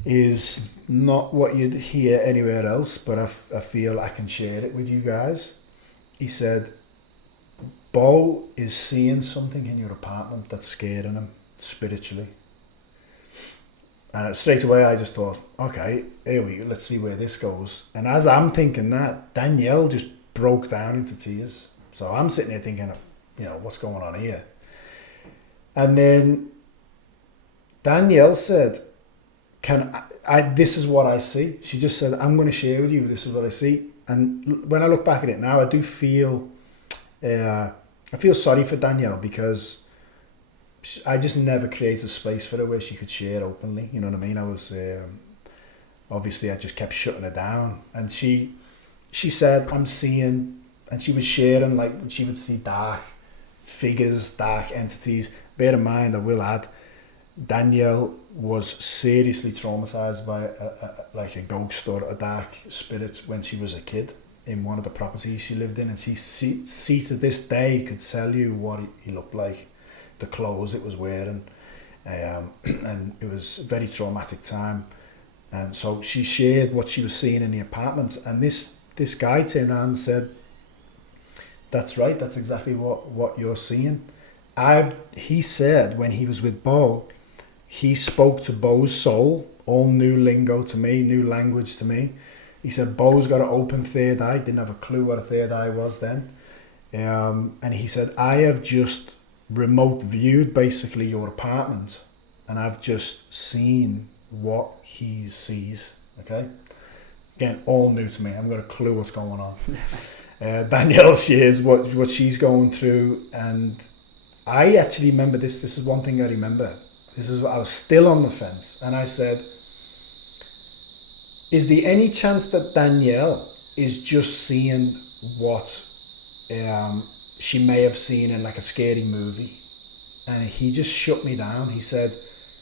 is not what you'd hear anywhere else, but I feel I can share it with you guys. He said, Bo is seeing something in your apartment that's scaring him spiritually. And straight away I just thought, okay, here we go, let's see where this goes. And as I'm thinking that, Danielle just broke down into tears. So I'm sitting here thinking, you know, what's going on here? And then Danielle said, this is what I see. She just said, I'm going to share with you, this is what I see. And when I look back at it now, I do feel, I feel sorry for Danielle because I just never created a space for her where she could share openly. You know what I mean? I was, obviously I just kept shutting her down. And she said, I'm seeing, and she was sharing, like she would see dark figures, dark entities. Bear in mind, I will add, Danielle was seriously traumatized by a ghost or a dark spirit when she was a kid in one of the properties she lived in, and she to this day could tell you what he looked like, the clothes it was wearing, and it was a very traumatic time. And so she shared what she was seeing in the apartment, and this guy turned around and said, that's right, that's exactly what you're seeing. He said when he was with Bo, he spoke to Bo's soul all new lingo to me, new language to me. He said, Bo's got an open third eye. Didn't have a clue what a third eye was then. And he said, I have just remote viewed basically your apartment, and I've just seen what he sees. Okay? Again, all new to me. I haven't got a clue what's going on. Danielle shares what she's going through, and I actually remember this. This is one thing I remember. This is what I was still on the fence, and I said, is there any chance that Danielle is just seeing what she may have seen in like a scary movie? And he just shut me down. He said,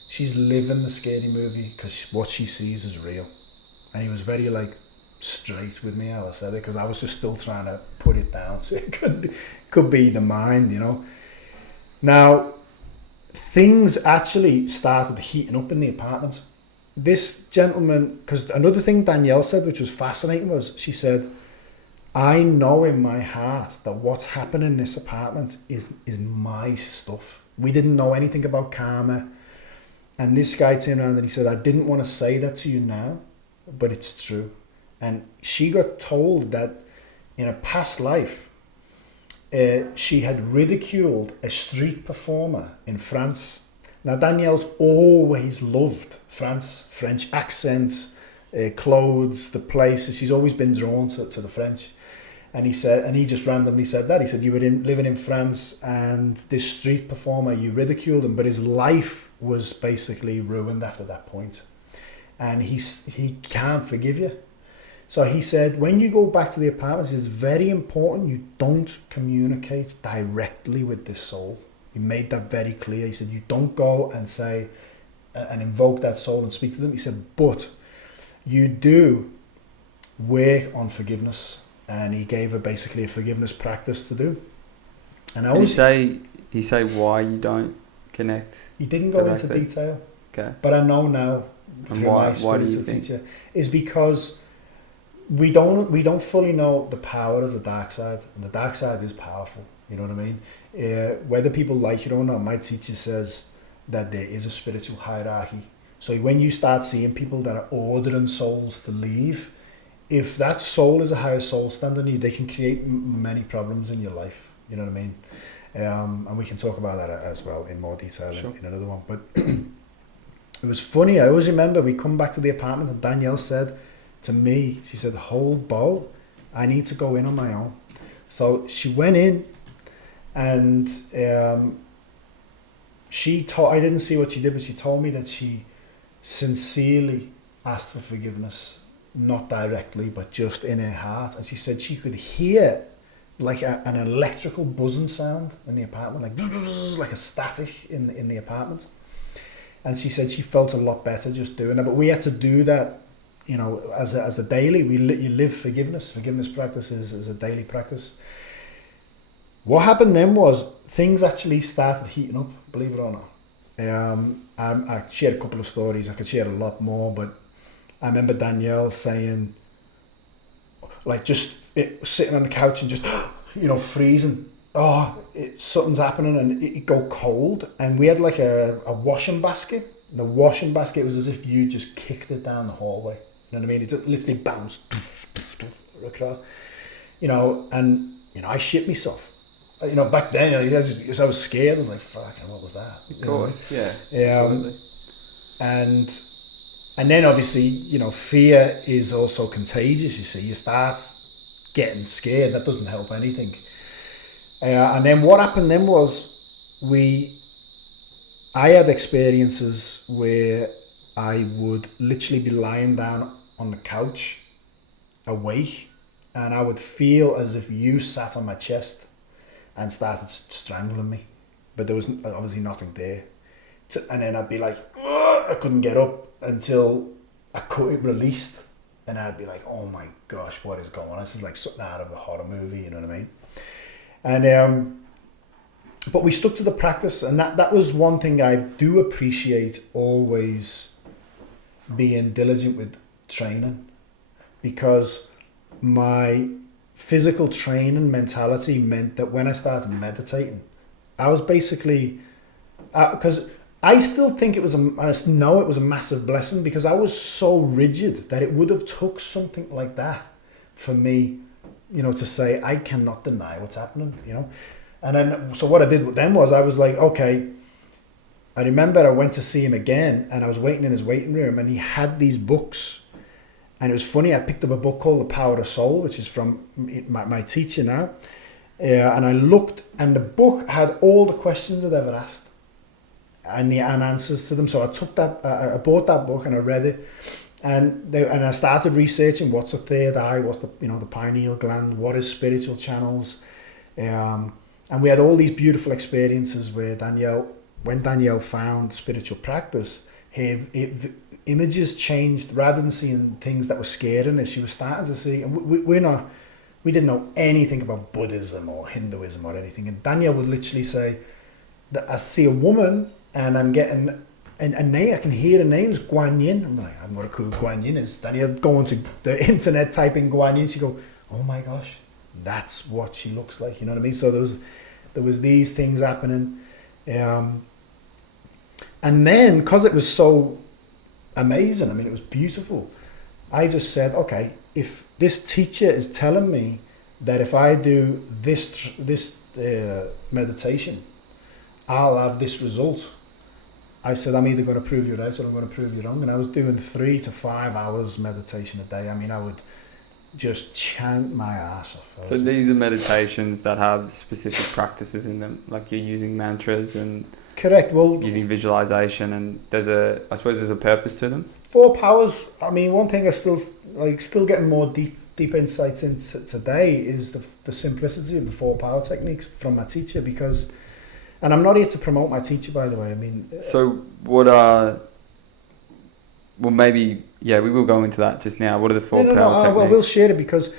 she's living the scary movie because what she sees is real. And he was very like straight with me how I said it, because I was just still trying to put it down. So it could be the mind, you know. Now, things actually started heating up in the apartment. This gentleman, because another thing Danielle said, which was fascinating, was she said, I know in my heart that what's happening in this apartment is my stuff. We didn't know anything about karma. And this guy turned around and he said, I didn't want to say that to you now, but it's true. And she got told that in a past life, she had ridiculed a street performer in France. Now, Danielle's always loved France, French accent, clothes, the places. She's always been drawn to the French. And he said, and he just randomly said that. He said, you were living in France, and this street performer, you ridiculed him, but his life was basically ruined after that point. And he can't forgive you. So he said, when you go back to the apartments, it's very important you don't communicate directly with this soul. He made that very clear. He said, you don't go and say and invoke that soul and speak to them. He said, but you do work on forgiveness. And he gave her basically a forgiveness practice to do. And Did he say why you don't connect? He didn't go directly into detail. Okay. But I know now, And through my spiritual teacher, is because we don't fully know the power of the dark side, and the dark side is powerful. You know what I mean? Whether people like it or not, my teacher says that there is a spiritual hierarchy. So when you start seeing people that are ordering souls to leave, if that soul is a higher soul standard than you, they can create many problems in your life. You know what I mean? And we can talk about that as well in more detail in another one. But it was funny. I always remember we come back to the apartment and Danielle said to me, she said, hold Bo, I need to go in on my own. So she went in, and I didn't see what she did, but she told me that she sincerely asked for forgiveness, not directly, but just in her heart. And she said she could hear like an electrical buzzing sound in the apartment, like a static in the apartment. And she said she felt a lot better just doing that. But we had to do that, you know, as a daily. You live forgiveness. Forgiveness practice is a daily practice. What happened then was things actually started heating up, believe it or not. I shared a couple of stories. I could share a lot more, but I remember Danielle saying, like, just sitting on the couch and just, you know, freezing. Something's happening, and it go cold. And we had like a washing basket. And the washing basket was as if you just kicked it down the hallway. You know what I mean? It literally bounced. You know, and, you know, I shit myself. You know, back then, you know, I was scared. I was like, fucking, what was that? Of course, yeah. Absolutely. And then obviously, you know, fear is also contagious, you see. You start getting scared. That doesn't help anything. And then what happened then was I had experiences where I would literally be lying down on the couch, awake, and I would feel as if you sat on my chest and started strangling me. But there was obviously nothing there. And then I'd be like, ugh! I couldn't get up until it released. And I'd be like, oh my gosh, what is going on? This is like something out of a horror movie, you know what I mean? And but we stuck to the practice, and that was one thing I do appreciate, always being diligent with training, because my physical training mentality meant that when I started meditating, I was basically, because I still think I know it was a massive blessing, because I was so rigid that it would have took something like that for me, to say, I cannot deny what's happening, And then, so what I did then was I was like, okay, I remember I went to see him again, and I was waiting in his waiting room, and he had these books. And it was funny, I picked up a book called The Power of Soul, which is from my teacher now. And I looked, and the book had all the questions I'd ever asked and answers to them. So I took that, I bought that book and I read it. And I started researching what's the third eye, what's the pineal gland, what is spiritual channels. And we had all these beautiful experiences where when Danielle found spiritual practice, images changed. Rather than seeing things that were scaring her, she was starting to see, and we didn't know anything about Buddhism or Hinduism or anything. And Danielle would literally say that I see a woman and I'm getting a name, I can hear the names, Guan Yin. I'm like, I've got a clue who Guan Yin is. Danielle going to the internet, typing Guan Yin, she go, oh my gosh, that's what she looks like, you know what I mean? So there was these things happening. And then, because it was so amazing, I mean, it was beautiful, I just said, okay, if this teacher is telling me that if I do this meditation, I'll have this result, I said, I'm either going to prove you right or I'm going to prove you wrong. And I was doing 3 to 5 hours meditation a day. I mean, I would just chant my ass off. So these are meditations that have specific practices in them, like you're using mantras and correct. Well, using visualization, and I suppose there's a purpose to them. 4 powers. I mean, one thing I still getting more deep insights into today is the simplicity of the 4 power techniques from my teacher, because. And I'm not here to promote my teacher, by the way. I mean... So what are... Well, maybe... Yeah, we will go into that just now. What are the 4 power techniques? Well, we'll share it, because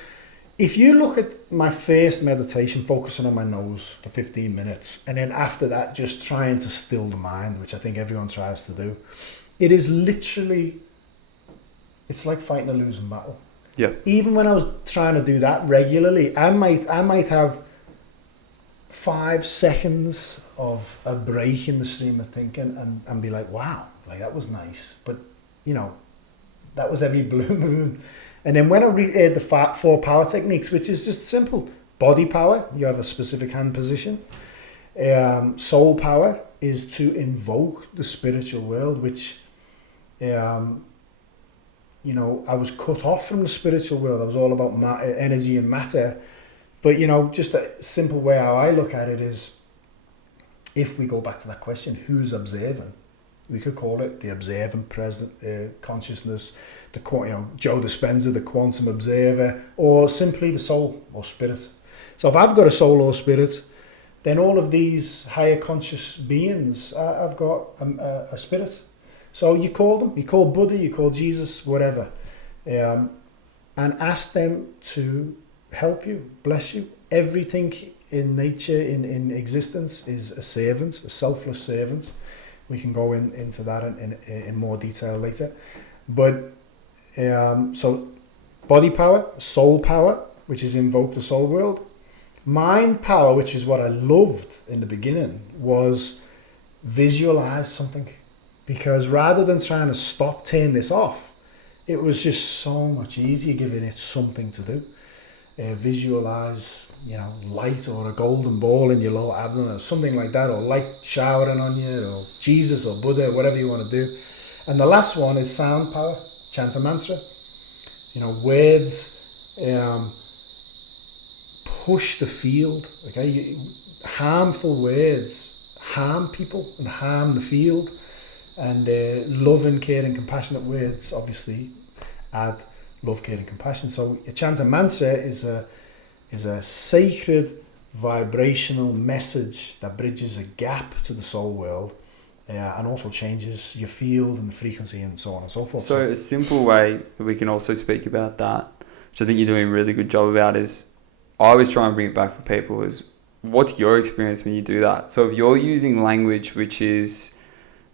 if you look at my first meditation, focusing on my nose for 15 minutes, and then after that, just trying to still the mind, which I think everyone tries to do, it is literally... It's like fighting a losing battle. Yeah. Even when I was trying to do that regularly, I might have 5 seconds of a break in the stream of thinking and be like, wow, like that was nice. But, that was every blue moon. And then when I read the 4 power techniques, which is just simple. Body power, you have a specific hand position. Soul power is to invoke the spiritual world, which, I was cut off from the spiritual world. I was all about energy and matter. But, just a simple way how I look at it is, if we go back to that question, who's observing? We could call it the observing present consciousness, Joe Dispenza, the quantum observer, or simply the soul or spirit. So if I've got a soul or spirit, then all of these higher conscious beings, I've got a spirit. So you call them, you call Buddha, you call Jesus, whatever, and ask them to help you, bless you. Everything in nature, in existence, is a servant, a selfless servant. We can go into that in more detail later. But so body power, soul power, which is invoke the soul world. Mind power, which is what I loved in the beginning, was visualize something. Because rather than trying to turn this off, it was just so much easier giving it something to do. Visualize, light or a golden ball in your lower abdomen or something like that, or light showering on you, or Jesus or Buddha, whatever you want to do. And the last one is sound power, chant a mantra. Words push the field. Okay, harmful words harm people and harm the field, and loving, caring, compassionate words obviously add love, care, and compassion. So a chant a mantra is a sacred vibrational message that bridges a gap to the soul world, and also changes your field and the frequency and so on and so forth. So a simple way that we can also speak about that, which I think you're doing a really good job about, is I always try and bring it back for people, is what's your experience when you do that? So if you're using language which is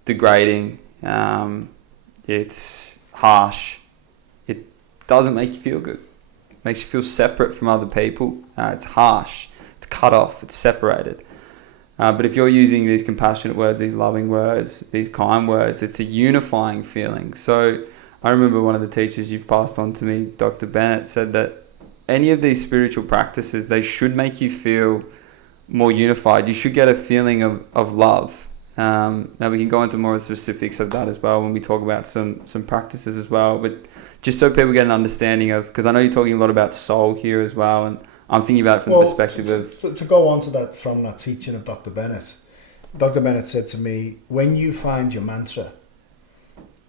degrading, it's harsh, doesn't make you feel good. It makes you feel separate from other people. It's harsh. It's cut off. It's separated. But if you're using these compassionate words, these loving words, these kind words, it's a unifying feeling. So I remember one of the teachers you've passed on to me, Dr. Bennett, said that any of these spiritual practices, they should make you feel more unified. You should get a feeling of love. Now we can go into more specifics of that as well when we talk about some practices as well. But just so people get an understanding of, because I know you're talking a lot about soul here as well, and I'm thinking about it from the perspective of... To go on to that, from that teaching of Dr. Bennett said to me, when you find your mantra,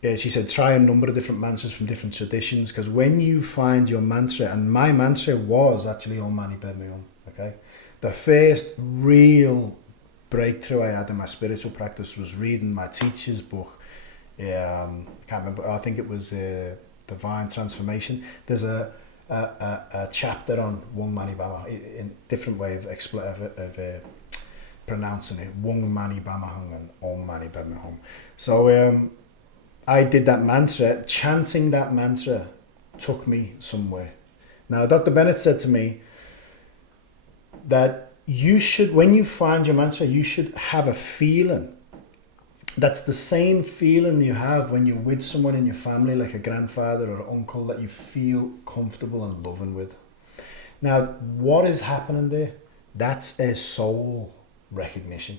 she said, try a number of different mantras from different traditions, because when you find your mantra, and my mantra was actually Om Mani Padme Hum, okay? The first real breakthrough I had in my spiritual practice was reading my teacher's book. I can't remember, I think it was Divine Transformation. There's a chapter on Wong Mani Padme, in different way of pronouncing it, Wong Mani Padme Hum and Om Mani Padme Hum. So I did that mantra. Chanting that mantra took me somewhere. Now, Dr. Bennett said to me that you should, when you find your mantra, you should have a feeling. That's the same feeling you have when you're with someone in your family, like a grandfather or uncle, that you feel comfortable and loving with. Now, what is happening there? That's a soul recognition.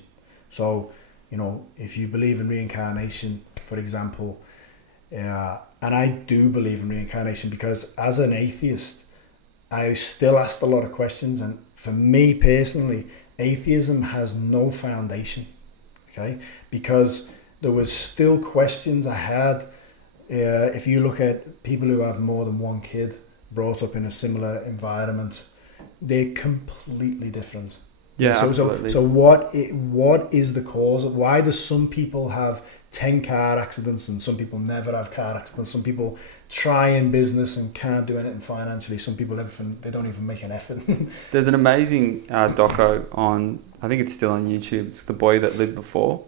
So, you know, if you believe in reincarnation, for example, and I do believe in reincarnation, because as an atheist, I still asked a lot of questions, and for me personally, atheism has no foundation, okay? Because there was still questions I had. If you look at people who have more than one kid, brought up in a similar environment, they're completely different. Yeah, so, absolutely. So what is the cause? Why do some people have 10 car accidents and some people never have car accidents? Some people try in business and can't do anything financially. Some people, they don't even make an effort. There's an amazing doco on, I think it's still on YouTube. It's The Boy That Lived Before.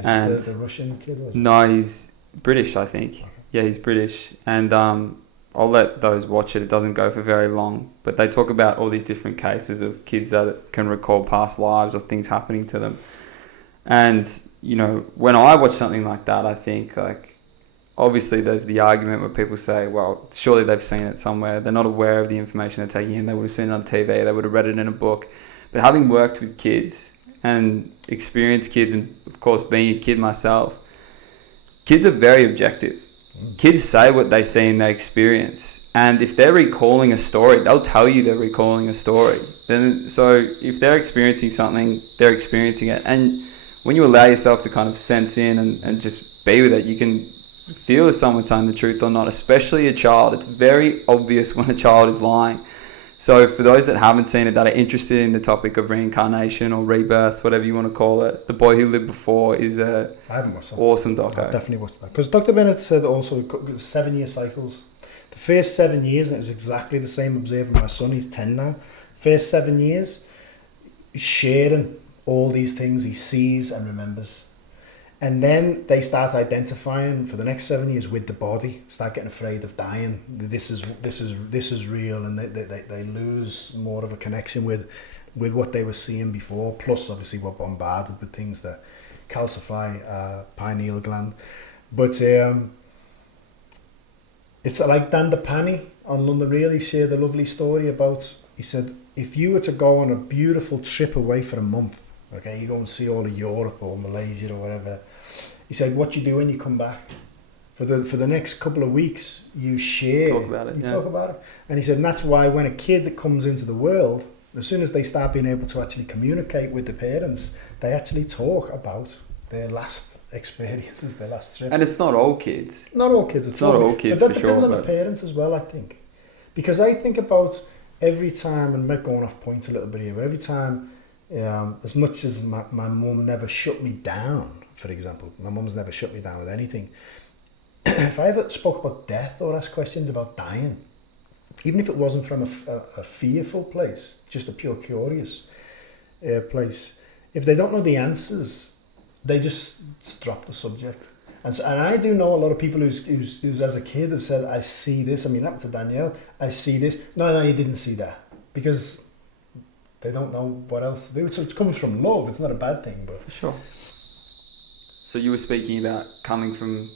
Is it the Russian kid? Was it? No, he's British, I think. Okay. Yeah, he's British. And I'll let those watch it. It doesn't go for very long. But they talk about all these different cases of kids that can recall past lives or things happening to them. And, you know, when I watch something like that, I think, like, obviously there's the argument where people say, well, surely they've seen it somewhere. They're not aware of the information they're taking in. They would have seen it on TV. They would have read it in a book. But having worked with kids and experienced kids, and, of course, being a kid myself, kids are very objective. Kids say what they see in their experience, and if they're recalling a story, they'll tell you they're recalling a story. Then, so if they're experiencing something, they're experiencing it. And when you allow yourself to kind of sense in and just be with it, you can feel if someone's telling the truth or not, especially a child. It's very obvious when a child is lying. So for those that haven't seen it, that are interested in the topic of reincarnation or rebirth, whatever you want to call it, The Boy Who Lived Before is I haven't watched that. Awesome doco. I've definitely watched that. Because Dr. Bennett said also 7-year cycles. The first 7 years, and it was exactly the same observing my son, he's 10 now. First 7 years, sharing all these things he sees and remembers. And then they start identifying for the next 7 years with the body, start getting afraid of dying. This is real, and they lose more of a connection with what they were seeing before. Plus, obviously, we're bombarded with things that calcify pineal gland. But it's like Dan DePanny on London Real. He shared a lovely story about. He said, if you were to go on a beautiful trip away for a month, okay, you go and see all of Europe or Malaysia or whatever. He said, what you do when you come back? For the next couple of weeks, you share. Talk about it. Talk about it. And he said, and that's why when a kid that comes into the world, as soon as they start being able to actually communicate with the parents, they actually talk about their last experiences, their last trip. And it's not all kids. Not all kids. It's not all kids, but that for depends sure. on the parents as well, I think. Because I think about every time, and I'm going off point a little bit here, but every time, as much as my mum never shut me down, for example, my mum's never shut me down with anything. If I ever spoke about death or asked questions about dying, even if it wasn't from a fearful place, just a pure curious place, if they don't know the answers, they just drop the subject. And I do know a lot of people who's as a kid have said, I see this. I mean, that happened to Danielle. I see this. No, you didn't see that. Because they don't know what else to do. So it's coming from love. It's not a bad thing, but For sure. So you were speaking about coming from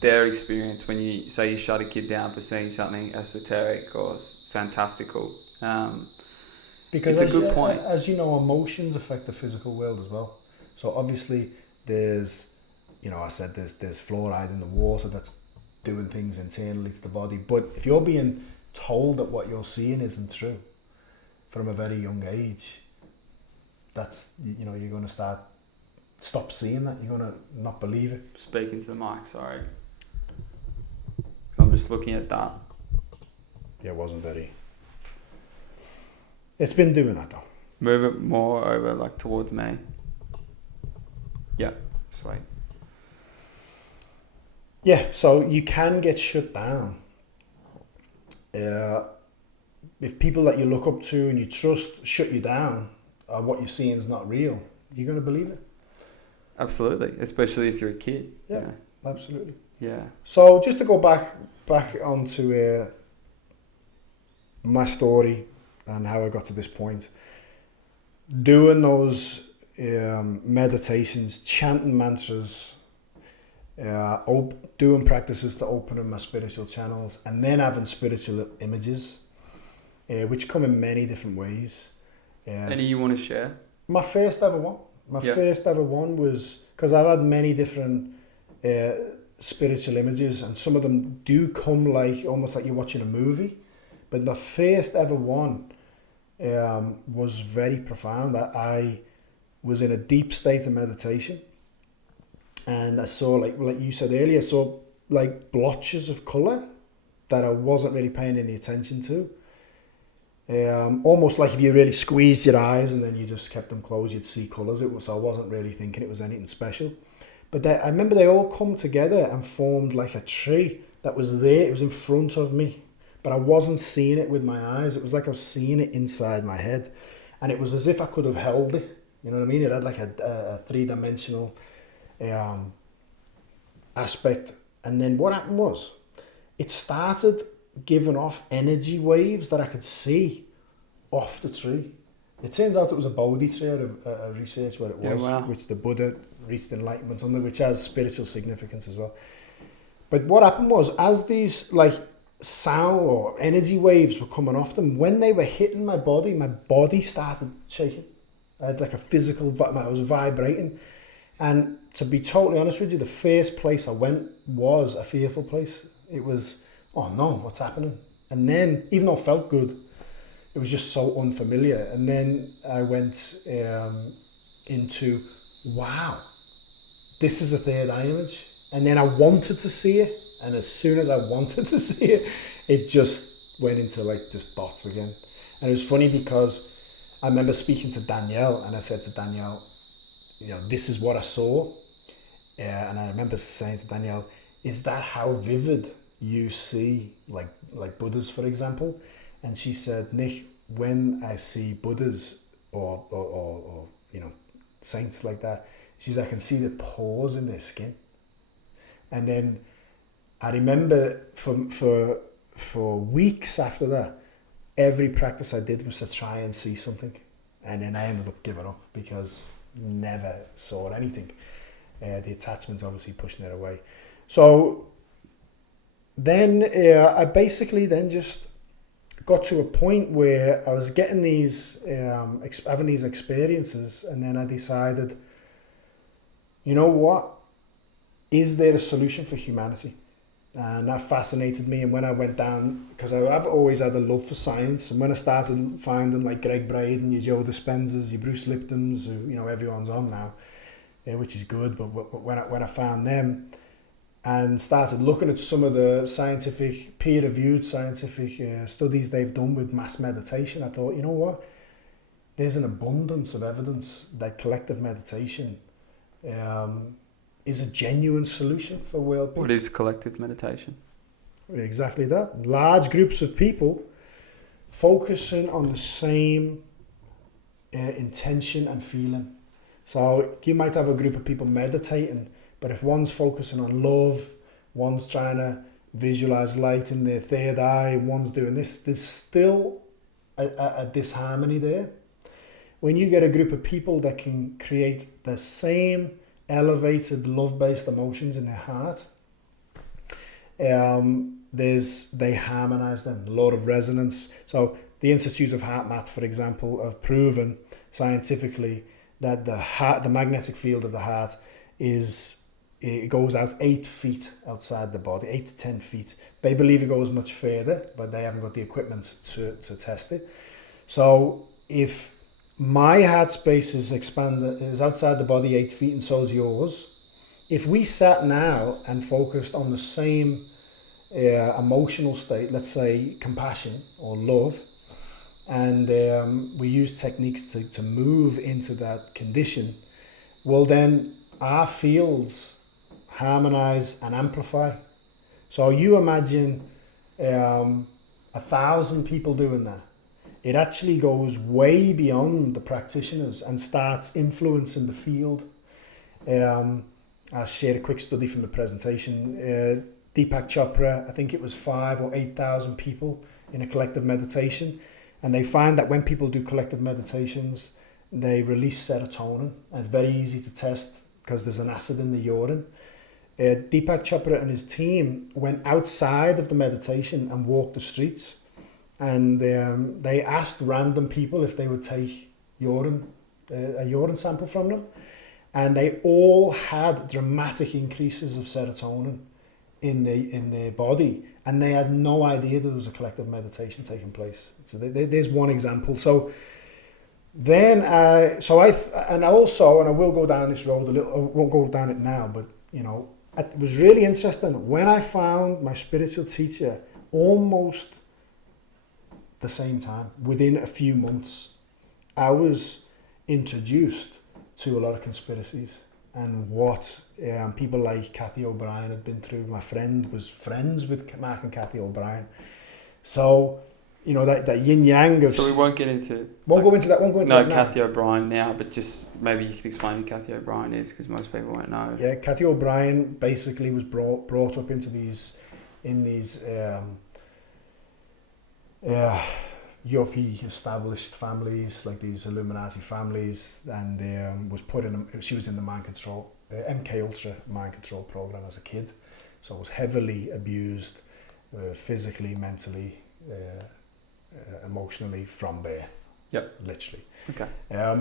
their experience when you say you shut a kid down for seeing something esoteric or fantastical. because It's a good point. As you know, emotions affect the physical world as well. So obviously there's, I said there's fluoride in the water that's doing things internally to the body. But if you're being told that what you're seeing isn't true from a very young age, that's, you're going to stop seeing that. You're going to not believe it. Speaking to the mic, sorry. So I'm just looking at that. Yeah, it wasn't very. It's been doing that though. Move it more over, like towards me. Yeah, sweet. Yeah, so you can get shut down. If people that you look up to and you trust shut you down, or what you're seeing is not real, you're going to believe it. Absolutely, especially if you're a kid. Yeah, absolutely. Yeah. So just to go back onto my story and how I got to this point, doing those meditations, chanting mantras, doing practices to open my spiritual channels, and then having spiritual images, which come in many different ways. Any you want to share? My first ever one was, because I've had many different spiritual images, and some of them do come like almost like you're watching a movie, but the first ever one was very profound. I was in a deep state of meditation, and I saw, like you said earlier, I saw like blotches of colour that I wasn't really paying any attention to. Almost like if you really squeezed your eyes and then you just kept them closed, you'd see colours. So I wasn't really thinking it was anything special. But I remember they all come together and formed like a tree that was there. It was in front of me, but I wasn't seeing it with my eyes. It was like I was seeing it inside my head, and it was as if I could have held it. You know what I mean? It had like a three-dimensional aspect. And then what happened was, it started giving off energy waves that I could see off the tree. It turns out it was a Bodhi tree. I researched what it was, which the Buddha reached enlightenment under, which has spiritual significance as well. But what happened was, as these like sound or energy waves were coming off them, when they were hitting my body started shaking. I had like a physical, I was vibrating. And to be totally honest with you, the first place I went was a fearful place. It was, oh no, what's happening? And then, even though it felt good, it was just so unfamiliar. And then I went into, wow, this is a third eye image. And then I wanted to see it. And as soon as I wanted to see it, it just went into like just dots again. And it was funny because I remember speaking to Danielle, and I said to Danielle, this is what I saw. And I remember saying to Danielle, is that how vivid you see like Buddhas, for example? And she said, Nick, when I see Buddhas or saints like that, I can see the pores in their skin. And then I remember for weeks after that, every practice I did was to try and see something. And then I ended up giving up because never saw anything. The attachment's obviously pushing it away. So then I basically then just got to a point where I was getting these, having these experiences, and then I decided, you know what? Is there a solution for humanity? And that fascinated me. And when I went down, because I've always had a love for science, and when I started finding like Greg Braden, your Joe Dispenzas, your Bruce Liptons, who everyone's on now, which is good. But when I found them and started looking at some of the scientific, peer-reviewed scientific studies they've done with mass meditation, I thought, you know what? There's an abundance of evidence that collective meditation is a genuine solution for world peace. What is collective meditation? Exactly that. Large groups of people focusing on the same intention and feeling. So you might have a group of people meditating, but if one's focusing on love, one's trying to visualize light in their third eye, one's doing this, there's still a disharmony there. when you get a group of people that can create the same elevated love-based emotions in their heart, they harmonize then, the law of resonance. So the Institute of Heart Math, for example, have proven scientifically that the magnetic field of the heart it goes out 8 feet outside the body, 8 to 10 feet. They believe it goes much further, but they haven't got the equipment to test it. So if my heart space is outside the body 8 feet, and so is yours, if we sat now and focused on the same emotional state, let's say compassion or love, and we use techniques to move into that condition, well then our fields harmonize and amplify. So you imagine 1,000 people doing that. It actually goes way beyond the practitioners and starts influencing the field. I'll share a quick study from the presentation. Deepak Chopra, I think it was 5,000 or 8,000 people in a collective meditation. And they find that when people do collective meditations, they release serotonin. And it's very easy to test because there's an acid in the urine. Deepak Chopra and his team went outside of the meditation and walked the streets. And they asked random people if they would take a urine sample from them. And they all had dramatic increases of serotonin in their body. And they had no idea there was a collective meditation taking place. So there's one example. So then, I will go down this road a little. I won't go down it now, but it was really interesting when I found my spiritual teacher almost the same time. Within a few months, I was introduced to a lot of conspiracies and what people like Kathy O'Brien had been through. My friend was friends with Mark and Kathy O'Brien. So, that yin-yang of... So we won't get into... Won't go into that now. Kathy O'Brien now, but just maybe you could explain who Kathy O'Brien is, because most people won't know. Yeah, Kathy O'Brien basically was brought up into these Yuppie established families, like these Illuminati families, and she was in the mind control, MK Ultra mind control program as a kid, so was heavily abused, physically, mentally, emotionally from birth. Yep. Literally. Okay.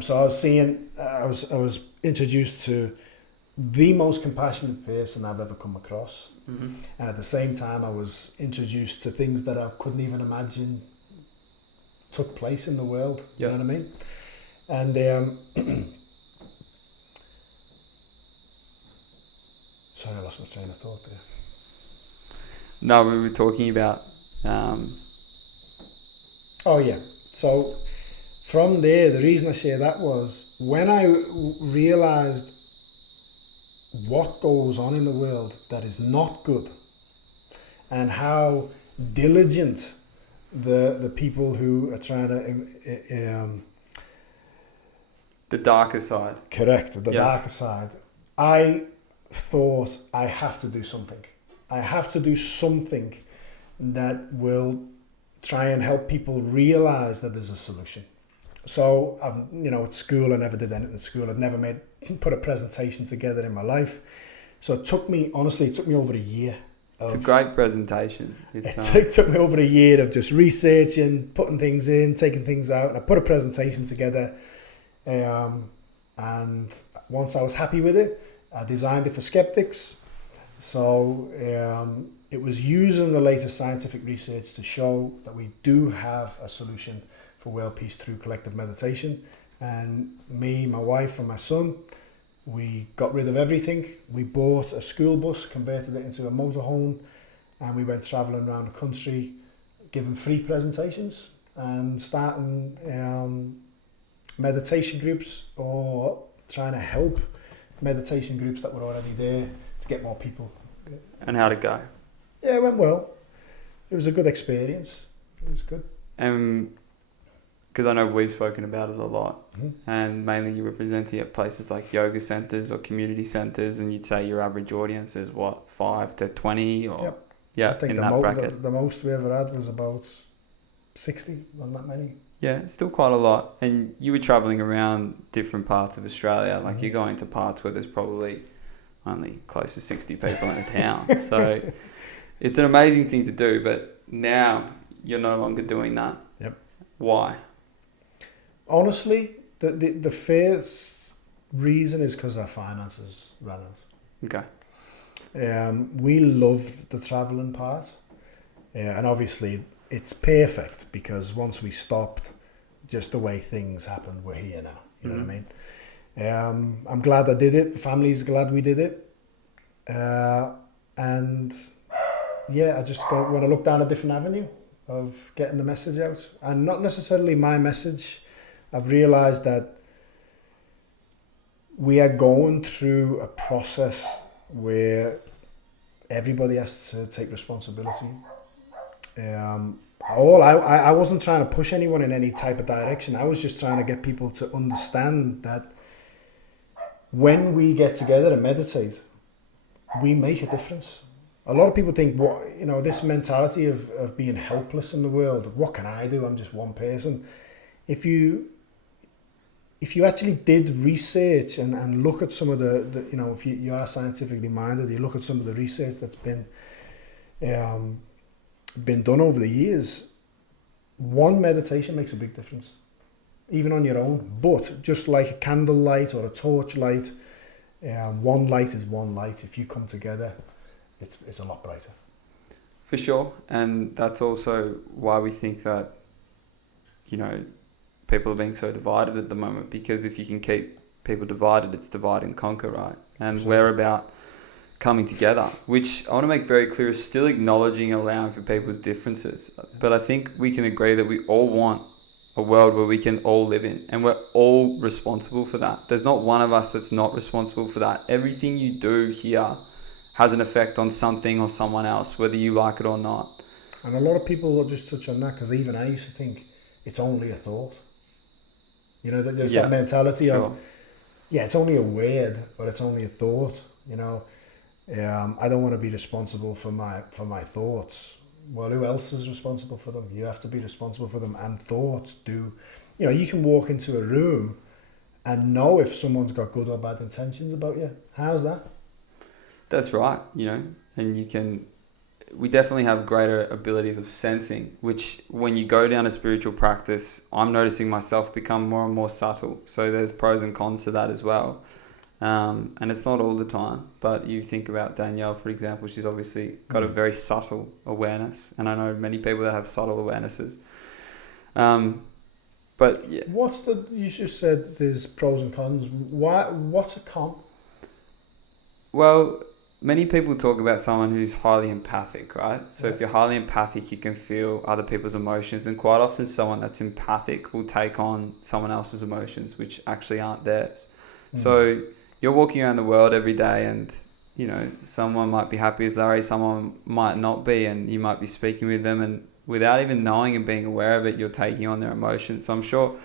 So I was introduced to the most compassionate person I've ever come across, and at the same time I was introduced to things that I couldn't even imagine took place in the world. You know what I mean? And sorry, I lost my train of thought there. No, we were talking about oh yeah, so from there, the reason I share that was when I realized what goes on in the world that is not good, and how diligent the people who are trying to the darker side. Correct, the darker side. I thought I have to do something. I have to do something that will try and help people realize that there's a solution. So at school, I never did anything at school. I'd never put a presentation together in my life. So it took me over a year. It's a great presentation. It took me over a year of just researching, putting things in, taking things out, and I put a presentation together. And once I was happy with it, I designed it for skeptics. So it was using the latest scientific research to show that we do have a solution for world peace through collective meditation. And me, my wife, and my son, we got rid of everything. We bought a school bus, converted it into a motorhome, and we went travelling around the country, giving free presentations and starting meditation groups, or trying to help meditation groups that were already there to get more people. And how'd it go? Yeah, it went well. It was a good experience. It was good. Because I know we've spoken about it a lot, and mainly you were presenting at places like yoga centres or community centres, and you'd say your average audience is what, 5 to 20, or I think in that bracket. The most we ever had was about 60, not that many. Yeah, it's still quite a lot. And you were travelling around different parts of Australia. Like you're going to parts where there's probably only close to 60 people in a town. So it's an amazing thing to do. But now you're no longer doing that. Yep. Why? Honestly, the first reason is because our finances ran out. Okay. We loved the travelling part. And obviously it's perfect because once we stopped, just the way things happened, we're here now. You know what I mean? I'm glad I did it. The family's glad we did it. And yeah, I just want to look down a different avenue of getting the message out. And not necessarily my message. I've realised that we are going through a process where everybody has to take responsibility. I wasn't trying to push anyone in any type of direction. I was just trying to get people to understand that when we get together and meditate, we make a difference. A lot of people think, this mentality of being helpless in the world. What can I do? I'm just one person. If you actually did research and look at some of the if you are scientifically minded, you look at some of the research that's been done over the years, one meditation makes a big difference, even on your own. But just like a candle light or a torch light, one light is one light. If you come together, it's a lot brighter. For sure. And that's also why we think that, people are being so divided at the moment, because if you can keep people divided, it's divide and conquer, right? And we're about coming together, which I want to make very clear is still acknowledging and allowing for people's differences. But I think we can agree that we all want a world where we can all live in, and we're all responsible for that. There's not one of us that's not responsible for that. Everything you do here has an effect on something or someone else, whether you like it or not. And a lot of people will just touch on that, because even I used to think it's only a thought. There's that mentality of, it's only a word, but it's only a thought. I don't want to be responsible for my thoughts. Well, who else is responsible for them? You have to be responsible for them. And thoughts do, you can walk into a room and know if someone's got good or bad intentions about you. How's that? That's right, and we definitely have greater abilities of sensing, which when you go down a spiritual practice, I'm noticing myself become more and more subtle. So there's pros and cons to that as well. And it's not all the time, but you think about Danielle, for example, she's obviously got a very subtle awareness, and I know many people that have subtle awarenesses. But yeah. You just said there's pros and cons. What's a con? Well, many people talk about someone who's highly empathic, right? So if you're highly empathic, you can feel other people's emotions, and quite often someone that's empathic will take on someone else's emotions, which actually aren't theirs. So you're walking around the world every day, and someone might be happy as Larry, someone might not be, and you might be speaking with them, and without even knowing and being aware of it, you're taking on their emotions. So I'm sure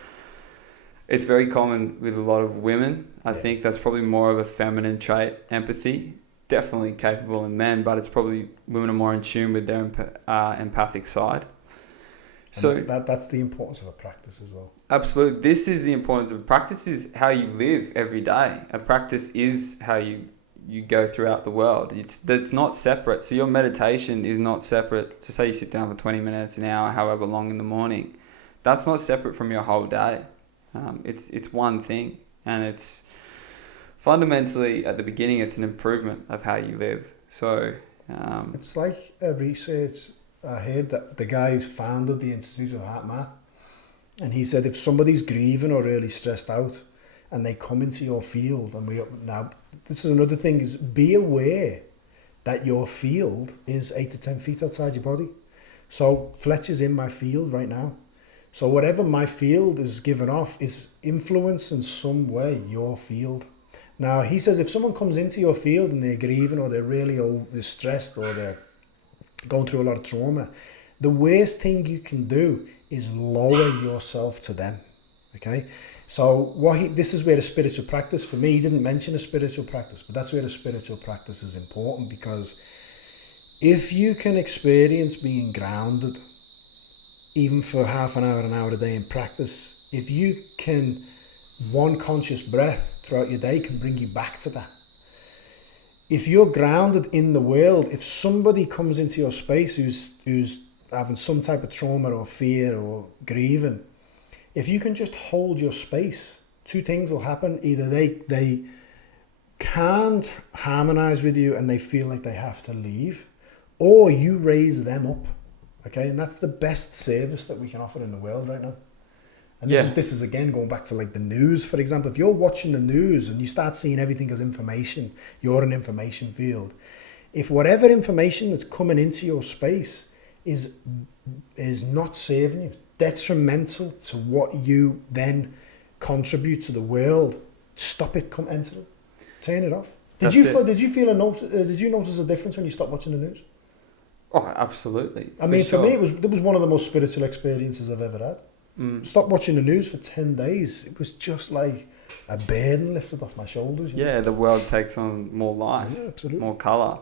it's very common with a lot of women. I think that's probably more of a feminine trait, empathy. Definitely capable in men, but it's probably women are more in tune with their empathic side. So that's the importance of a practice as well. Absolutely. This is the importance of a practice. Is how you live every day. A practice is how you go throughout the world. It's not separate. So your meditation is not separate. So say you sit down for 20 minutes, an hour, however long in the morning. That's not separate from your whole day. It's one thing, and it's fundamentally at the beginning it's an improvement of how you live. So it's like a research. I heard that the guy who founded the Institute of Heart Math, and he said if somebody's grieving or really stressed out and they come into your field, now this is another thing, is be aware that your field is 8 to 10 feet outside your body. So Fletcher's in my field right now. So whatever my field is giving off is influence in some way your field. Now he says if someone comes into your field and they're grieving or they're really stressed or they're going through a lot of trauma, the worst thing you can do is lower yourself to them. Okay, so this is where the spiritual practice, for me, he didn't mention a spiritual practice, but that's where the spiritual practice is important, because if you can experience being grounded even for half an hour a day in practice, if you can, one conscious breath throughout your day can bring you back to that. If you're grounded in the world, if somebody comes into your space who's having some type of trauma or fear or grieving, if you can just hold your space, two things will happen. Either they can't harmonize with you and they feel like they have to leave, or you raise them up. Okay, and that's the best service that we can offer in the world right now. And this is again going back to like the news, for example. If you're watching the news and you start seeing everything as information, you're an information field. If whatever information that's coming into your space is not serving you, detrimental to what you then contribute to the world, stop it. Enter it. Turn it off. Did you notice a difference when you stopped watching the news? Oh, absolutely. I mean, for me, it was one of the most spiritual experiences I've ever had. Stopped watching the news for 10 days. It was just like a burden lifted off my shoulders. You know? The world takes on more light, more colour.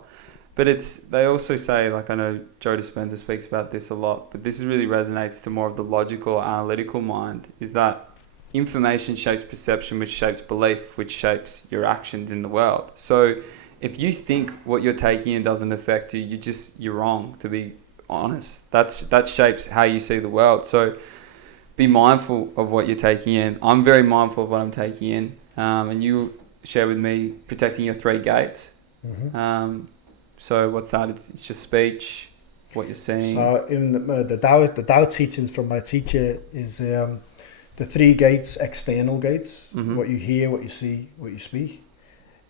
But they also say, like I know Joe Dispenza speaks about this a lot, but this really resonates to more of the logical, analytical mind, is that information shapes perception, which shapes belief, which shapes your actions in the world. So if you think what you're taking in doesn't affect you, you're wrong, to be honest. That shapes how you see the world. So be mindful of what you're taking in. I'm very mindful of what I'm taking in. And you share with me protecting your 3 gates. Mm-hmm. So what's that? It's just speech, what you're saying. So in the Tao teachings from my teacher is the 3 gates, external gates, what you hear, what you see, what you speak.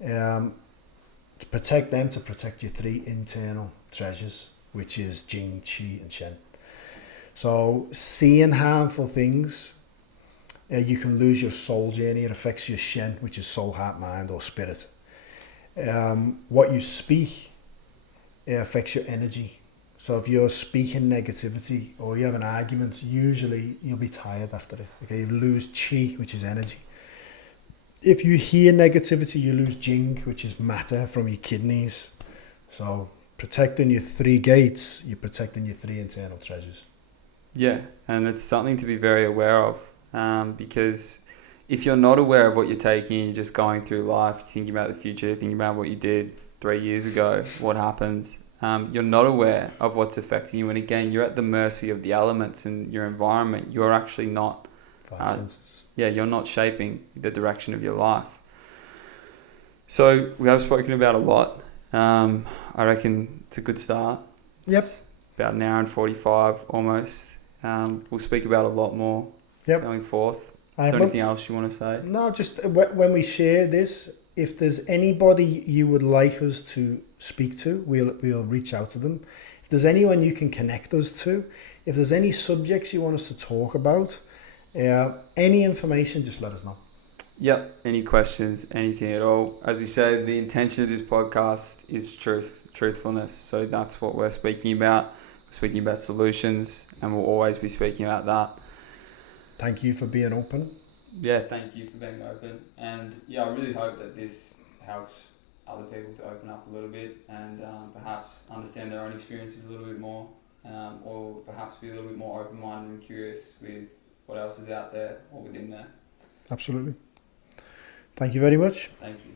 To protect them, to protect your 3 internal treasures, which is Jing, Qi and Shen. So seeing harmful things, you can lose your soul journey. It affects your Shen, which is soul, heart, mind or spirit. What you speak, it affects your energy. So if you're speaking negativity or you have an argument, usually you'll be tired after it. Okay, you lose Qi, which is energy. If you hear negativity, you lose Jing, which is matter from your kidneys. So protecting your 3 gates, you're protecting your 3 internal treasures. Yeah, and it's something to be very aware of, because if you're not aware of what you're taking, you're just going through life, thinking about the future, thinking about what you did 3 years ago, what happened. You're not aware of what's affecting you. And again, you're at the mercy of the elements and your environment. You're actually not... 5 senses. You're not shaping the direction of your life. So we have spoken about a lot. I reckon it's a good start. Yep. It's about an hour and 45 almost. We'll speak about a lot more going forth. Is there anything else you want to say? No, just when we share this, if there's anybody you would like us to speak to, we'll reach out to them. If there's anyone you can connect us to, if there's any subjects you want us to talk about, any information, just let us know. Yep. Any questions, anything at all. As we said, the intention of this podcast is truthfulness. So that's what we're speaking about. We're speaking about solutions, and we'll always be speaking about that. Thank you for being open. Yeah, thank you for being open. And I really hope that this helps other people to open up a little bit and perhaps understand their own experiences a little bit more, or perhaps be a little bit more open-minded and curious with what else is out there or within there. Absolutely. Thank you very much. Thank you.